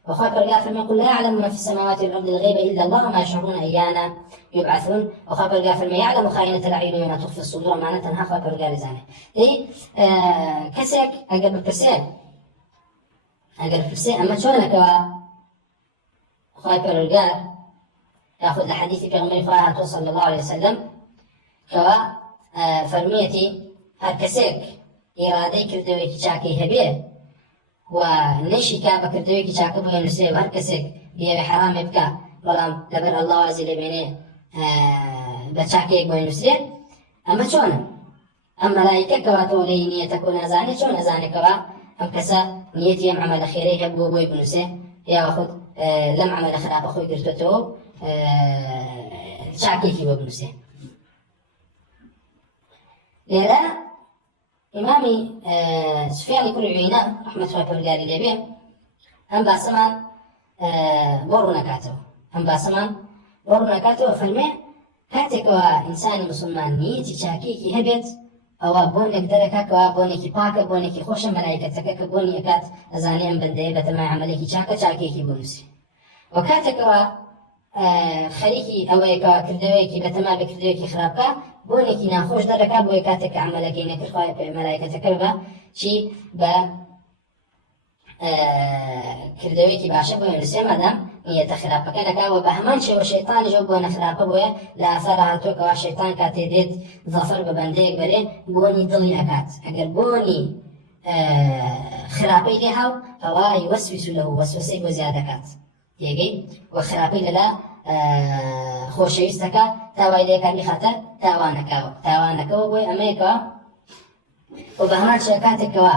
وخاف فرقانا فرمي يقول لا يعلم ما في السماوات والأرض الغيب إلا الله ما يشعرون أيانا يبعثون وخاف فرقانا فرمي يعلم خائنة الأعين وما تخفي الصدور معناتها خاف فرقانا زانه دي كسك أقرب فرسي أما شونك خايف الرجال يأخذ الحديث في غمر فاها صلى الله عليه وسلم كوا فرميتي هركسك إرادي كردوي كشاكي هبيه ونشي كابا كردوي كشاكي بوين نسيه وهركسك بيه حرام يبكى ولام لبر الله عزيز بينه بشاكي بوين نسيه أما شونا أما ملائكة كوا تولي نيتكون أزاني شون أزاني كوا أم كسا نيتي أم عمل خيري هبو بوي بنسه يا أخذ لم عمل خراب أخوي قرتوتو شاكيكي وبنسه لذا إمامي سفيان كل عيينة رحمة الله بالقاري لبيه هم باسمان بورنا كاتو فالمي كاتك إنساني مسلمان نيتي شاكيكي هبت أو بونك دركك بونك باك بونك خوش ملائكتك كبوني أكات أزاني أم بندي بتما عملك شاكا شاكيكي بونسي وكاتك خەریکی ئەوەیەکە کردەوەیەکی بەتەما بکردەوەیەکی خراپە بۆنێکی ناخۆش دەرەکات بۆی کاتێک عملەکەی نەکرد خوای پێ مەلایکەتەکە بە چی بە کردەوەیەکی باشە بۆ هێنسێ مەدام نیەتە خراپەکە نەکاوە بە هەمان شێوە شەیطانیش ئەو بۆنە خراپە بۆیە لە ئاثار هاتووەکەوە شەیطان کاتێ دێت زەفەر بە بەندەیەک بەرێ بۆنی دڵی ئەکات ئەگەر بۆنی خراپەی لێ هاو ئەوە یوەسویس لەو وەسوسەی بۆ زیاد دەکات تێگەی وە خراپەی لەلا خۆشەویستەکە تاوای لێکات میخاتە تاوانەکەەوە بۆی ئەمەیەکەوە و بە هەمان شێوە کاتێکەوە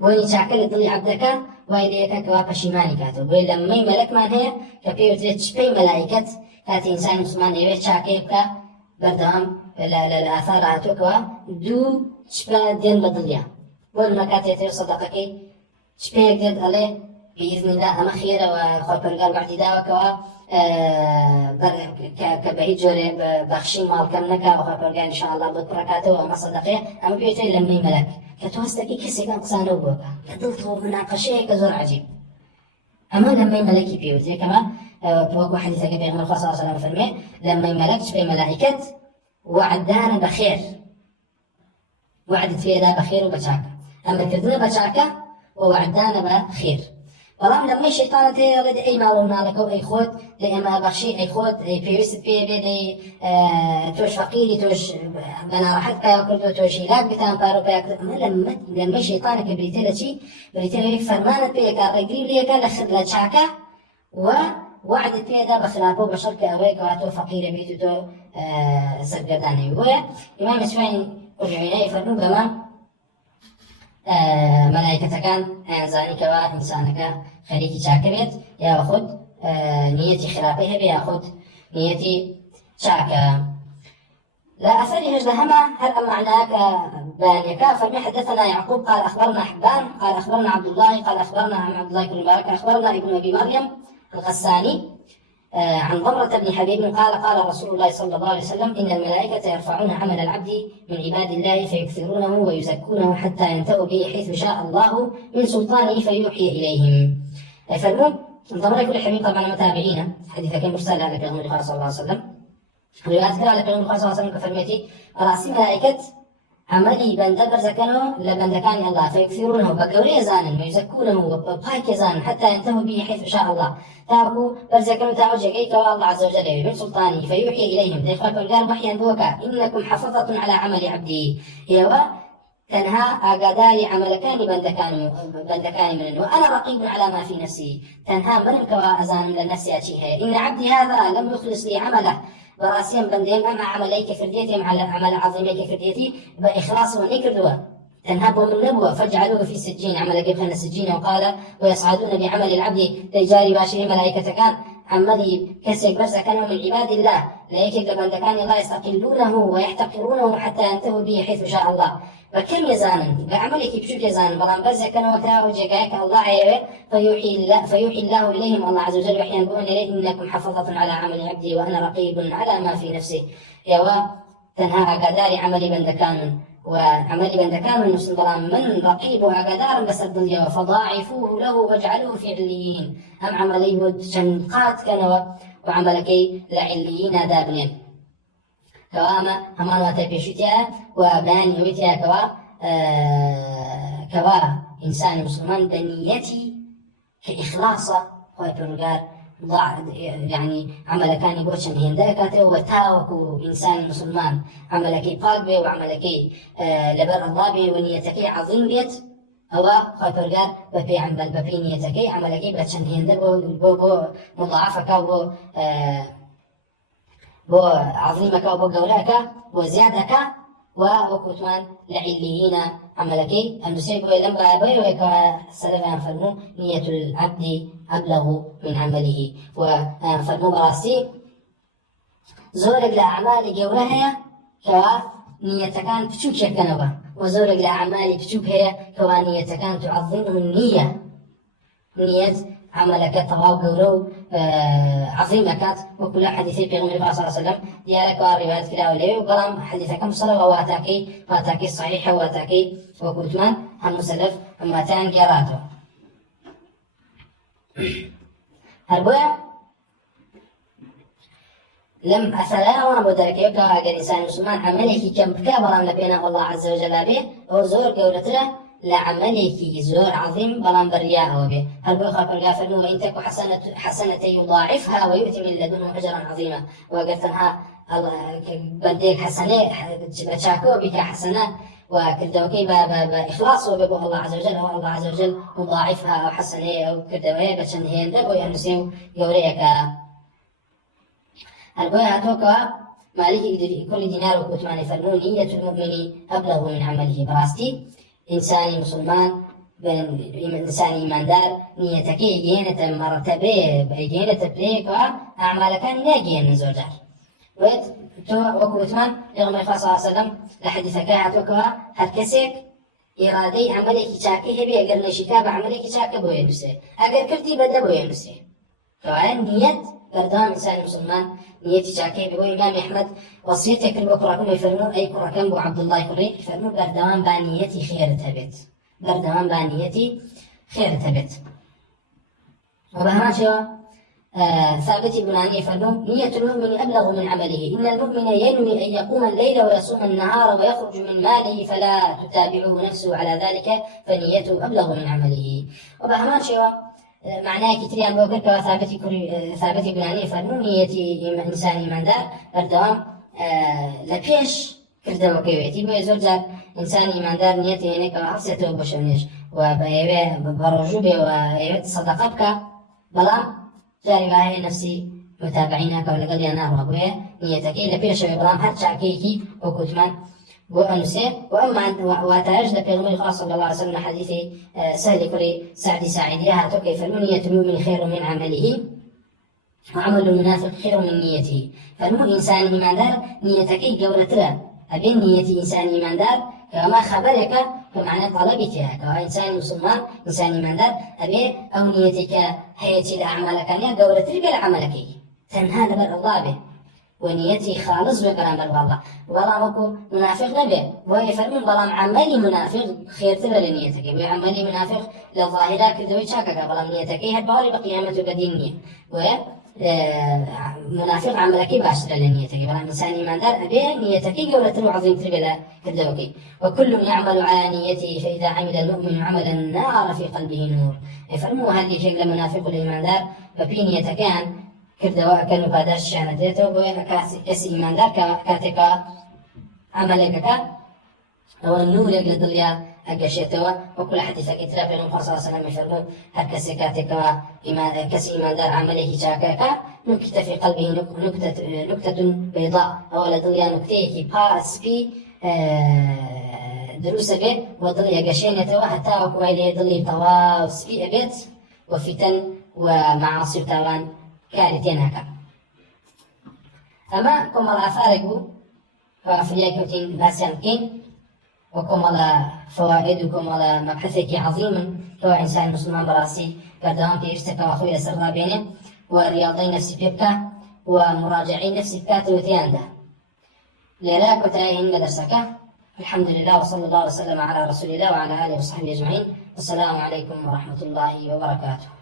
بۆنی چاکە لە دڵی عەبدەکە وای لێیەکەکەوە پەشیمانی کاتەوە بۆی لە مەی مەلەکمان هەیە کە پێی وترێت چپەی مەلایکەت کاتی ئینسانی مسلمان دەیەوێت چاکەی بکە بەردەوام لە ئاثار هاتووەکەوە دوو چپە دێن بە دڵیا بۆ نمە کاتێتەوە سەدەقەکەی چپەیەک دێت ئەڵێ بإذن الله ئەمە خێرەوە خۆی پەروەردگار وعدی داوەکەوە کە بە هیچ جۆرێ بەخشی ماڵکەم نەکا خۆی پەروەردگار ئینشاءالله بۆت پڕەکاتەوە ئەمە سەدەقەیە ئەمە پێوترێت لە مەی مەلەک کە تۆ هەستەکەی کەسێکان قسانەوە بۆکە کە دڵتەوە مناقەشەیەکە زۆر عەجیب ئەمە لە مەی مەلەکی پێوترێت کەمە وەکو حەدیثەکە پێغەمبەر خوا صلی الله علیه وسلم فەرمێ لە مەی مەلەک چپەی مەلائکەت وعددانە بەخێر وعدت پێدا بەخێر و بەچاکە ئەمرکردنە بەچاکە و وعددانە بەخێر بەڵام لەمەی شەیطانت هەیە ئەڵێ ئەی ماڵە و ماڵەکە و ئەی خۆت لە ئێمە بەخشی ئەی خۆت ئەی پێویستت پێ بێ دەی تۆش فەقیری تۆش بە ناڕەحەت پیا کردو تۆش هیلاک بتان پارۆ پیا کرد ئەمە لەمەی شەیطانەکە بریتە لە چی بریتە لەوەی فەرمانت پێیەکا ڕێگری لێکە لە چاکە و وعدت پێدا بە خراپە و بەشەر کە ئەوەیە کەوا تۆ فەقیرە بیت و تۆ سەرگەردانەوی بۆیە ئیمام سوێنی قورعینایی فەرموو بەمە مەلایکەتەکان ئەیانزانیکەوە ئینسانەکە خەریکی چاکە بێت یاخود نیەتی خراپەی هەبێ یاخود نیەتی چاکە لا أثر هما هل معناك بانيكا فرمي حدثنا يعقوب قال أخبرنا حبان قال أخبرنا عبد الله قال أخبرنا عبد الله بن مبارك أخبرنا ابن أبي مريم الغساني عن ضمرة بن حبيب قال رسول الله صلى الله عليه وسلم إن الملائكة يرفعون عمل العبد من عباد الله فيكثرونه ويزكونه حتى ينتهوا به حيث شاء الله من سلطانه فيوحي إليهم فالمهم ضمرة كل حبيب طبعا متابعين حديث كان مرسل على النبي صلى الله عليه وسلم روايات كلا على النبي صلى الله عليه وسلم كفرميتي راسي ملائكة عملي بند برزكنه لبندكان الله فيكثرونه بقوري زانا ويزكونه وبهاك زانا حتى ينتهوا به حيث شاء الله تابقوا برزكنه تعوجي كوا الله عز وجل من سلطانه فيوحي إليهم تيخلق القلب وحيا بوكا إنكم حفظة على عمل عبدي يوا تنهى أقداري عملكان بندكان من وأنا رقيب على ما في نفسي تنهى من كوا أزان من النفس أشيها إن عبدي هذا لم يخلص لي عمله براسيم بندين أما عملي كفرديتي مع عمل عظيمي كفرديتي بإخلاص ونكردوا تنهبوا من نبوة فاجعلوه في سجين عمل كيف خلنا سجين وقال ويصعدون بعمل العبد تجاري باشر ملائكة كان عملي كسك برزة كانوا من عباد الله لا يكيد لبندكان الله يستقلونه ويحتقرونه حتى ينتهوا به حيث شاء الله بكم يزانا بعملك بشوك يزانا بلان برزة كانوا وتراو جاكاك الله عيوه فيوحي الله إليهم الله عز وجل وحيا بؤن إليه إنكم حفظة على عمل عبدي وأنا رقيب على ما في نفسه يوا تنهى قدار عمل بندكان وعمل بندكان المسلم بلان من رقيبها قدار بس الدنيا فضاعفوه له واجعلوه في عليين هم عملي بود شنقات كانوا وعملكي لعليين دابنين كواما همان واتا بيشوتيا وبيان هويتيا كوا إنسان مسلمان بنيتي كإخلاصة هو بروغار يعني عمل كان يبوشن هندكاته وتاوكو إنسان مسلمان عملكي باق بي وعملكي لبر الله بي ونيتكي عظيم بيت هو خاطر بروغار ببي عمل ببي نيتكي عملكي بتشن هندبو بو مضاعفك بو بو عظيمك وبو قولاك بو زيادك وكتمان لعليين عملكي النسيب لم بابي ويكا سلفا فرمو نية العبد أبلغ من عمله وفرمو براسي زورك لأعمال قولها كوا نية كان بشوك شكنوا وزورك لأعمال بشوك هي كوا نية كان تعظمه النية نية عملك طواو قولو عظيمك وكل حديثي بيغمبر الله صلى الله عليه وسلم ديالك وروايات كلا وليه وقرام حديثكم صلى واتاكي صحيحة واتاكي وكتمان هم مسلف أما تان قراته هربويا لم أفلا ومدركيك أجر إنسان مسلمان عمله كم كبرا لبينا الله عز وجل به وزور قولتنا لعمله زور عظيم بلان برياء به هل بيخاف الغافر وإن تك حسنة يضاعفها ويؤتي من لدنه أجرا عظيما وقلتنها بديك حسنة بشاكو بك حسنة وكردوكي بإخلاص وبيبو الله عز وجل والله عز وجل مضاعفها أو حسنة أو كردوكي بشن هيندب ويهنسيو يوريك البوية هاتوكا مالك كل دينار وكتمان فرمون نية المؤمن أبلغ من عمله براستي إنساني مسلمان إنسان إيماندار نيتك يجينة مرتبة يجينة بريكا أعمال كان ناجين من زوجار وكتمان يغمر صلى الله عليه وسلم لحديثك هاتوكا هركسك إرادي عملك شاكي هبي أقر نشكاب عملك شاكي بويا نسي أقر كرتي بدا بويا نسي فعلا نية بردام إنسان مسلمان نيتي شاكي بو إمام أحمد وصيتك البكرة يفرمون أي كرة كان بو عبد الله كري يفرمون بردام بانيتي خير تبت بردام بانيتي خير تبت وبهما شو ثابت البناني يفرمون نية المؤمن أبلغ من عمله إن المؤمن ينوي أن يقوم الليل ويصوم النهار ويخرج من ماله فلا تتابعه نفسه على ذلك فنيته أبلغ من عمله وبهما شو معناه كتريان بوكر ثابت بناني فرمونية إنسان إيماندار بردوام لبيش كردوه كيويتي بو يزور إنسان إيماندار نيته هناك وحسيته بوشونيش وبأيوه برجوبه وأيوه صدقة بك بلام جاري باهي نفسي متابعينك ولقل ينار وابوه نيتك لبيش بلام حد شاكيكي وكتمان وأنسى وأما وتاج لبيغمر خاص صلى الله عليه وسلم حديث سهل كري سعد ساعدية هاتو كيف نية المؤمن خير من عمله وعمل المنافق خير من نيته فالمؤمن إنسان إيماندار نيتك جورتها أبين نية إنسان إيماندار كما خبرك بمعنى طلبتها كإنسان مسلمان إنسان إيماندار أبي أو نيتك هيتي الأعمال كان جورتك العملك تنهى لبر الله به ونيتي خالص بكلام بالله والله ماكو منافق نبي ويفرمون بلام عملي منافق خير تبل نيتك وعملي منافق لظاهرة كذوي شاكك بلام نيتك هالباري بقيامة قدينية و منافق عملك باشر لنيتك بلام إنسان إيماندار أبي نيتك جولة عظيم تبل كذوكي وكل يعمل على نيته فإذا عمل المؤمن عملا نار في قلبه نور يفرموا هذه شيء لمنافق الإيماندار فبي نيتك كان كردوا كانوا قاداش شأن ديته وبويا كاس إيمان دار كاتكا عملك أو النور يقل الدنيا أجشيتوا وكل حديث كتير في النبي صلى الله عليه وسلم يفرمون هكذا كاتكا كاس إيمان دار عمله شاكاكا نكتة في قلبه نكتة بيضاء أو لدنيا نكتة باس بي دروس به وضلي أجشينته حتى وكويلي ضلي طوا وسبي أبيت وفتن ومعاصي تاوان كارثين هكا أما كم الله فارقوا فأفريقيا كتين باسيان كين وكم الله فوائد وكم الله مبحثك عظيما هو إنسان مسلمان براسي كردوان في اشتكى وأخويا سرى بينه ورياضي نفسي بيبكى ومراجعي نفسي بكاتو وتياندا ليلاك وتايهن مدرسك الحمد لله وصلى الله وسلم على رسول الله وعلى آله وصحبه أجمعين والسلام عليكم ورحمة الله وبركاته.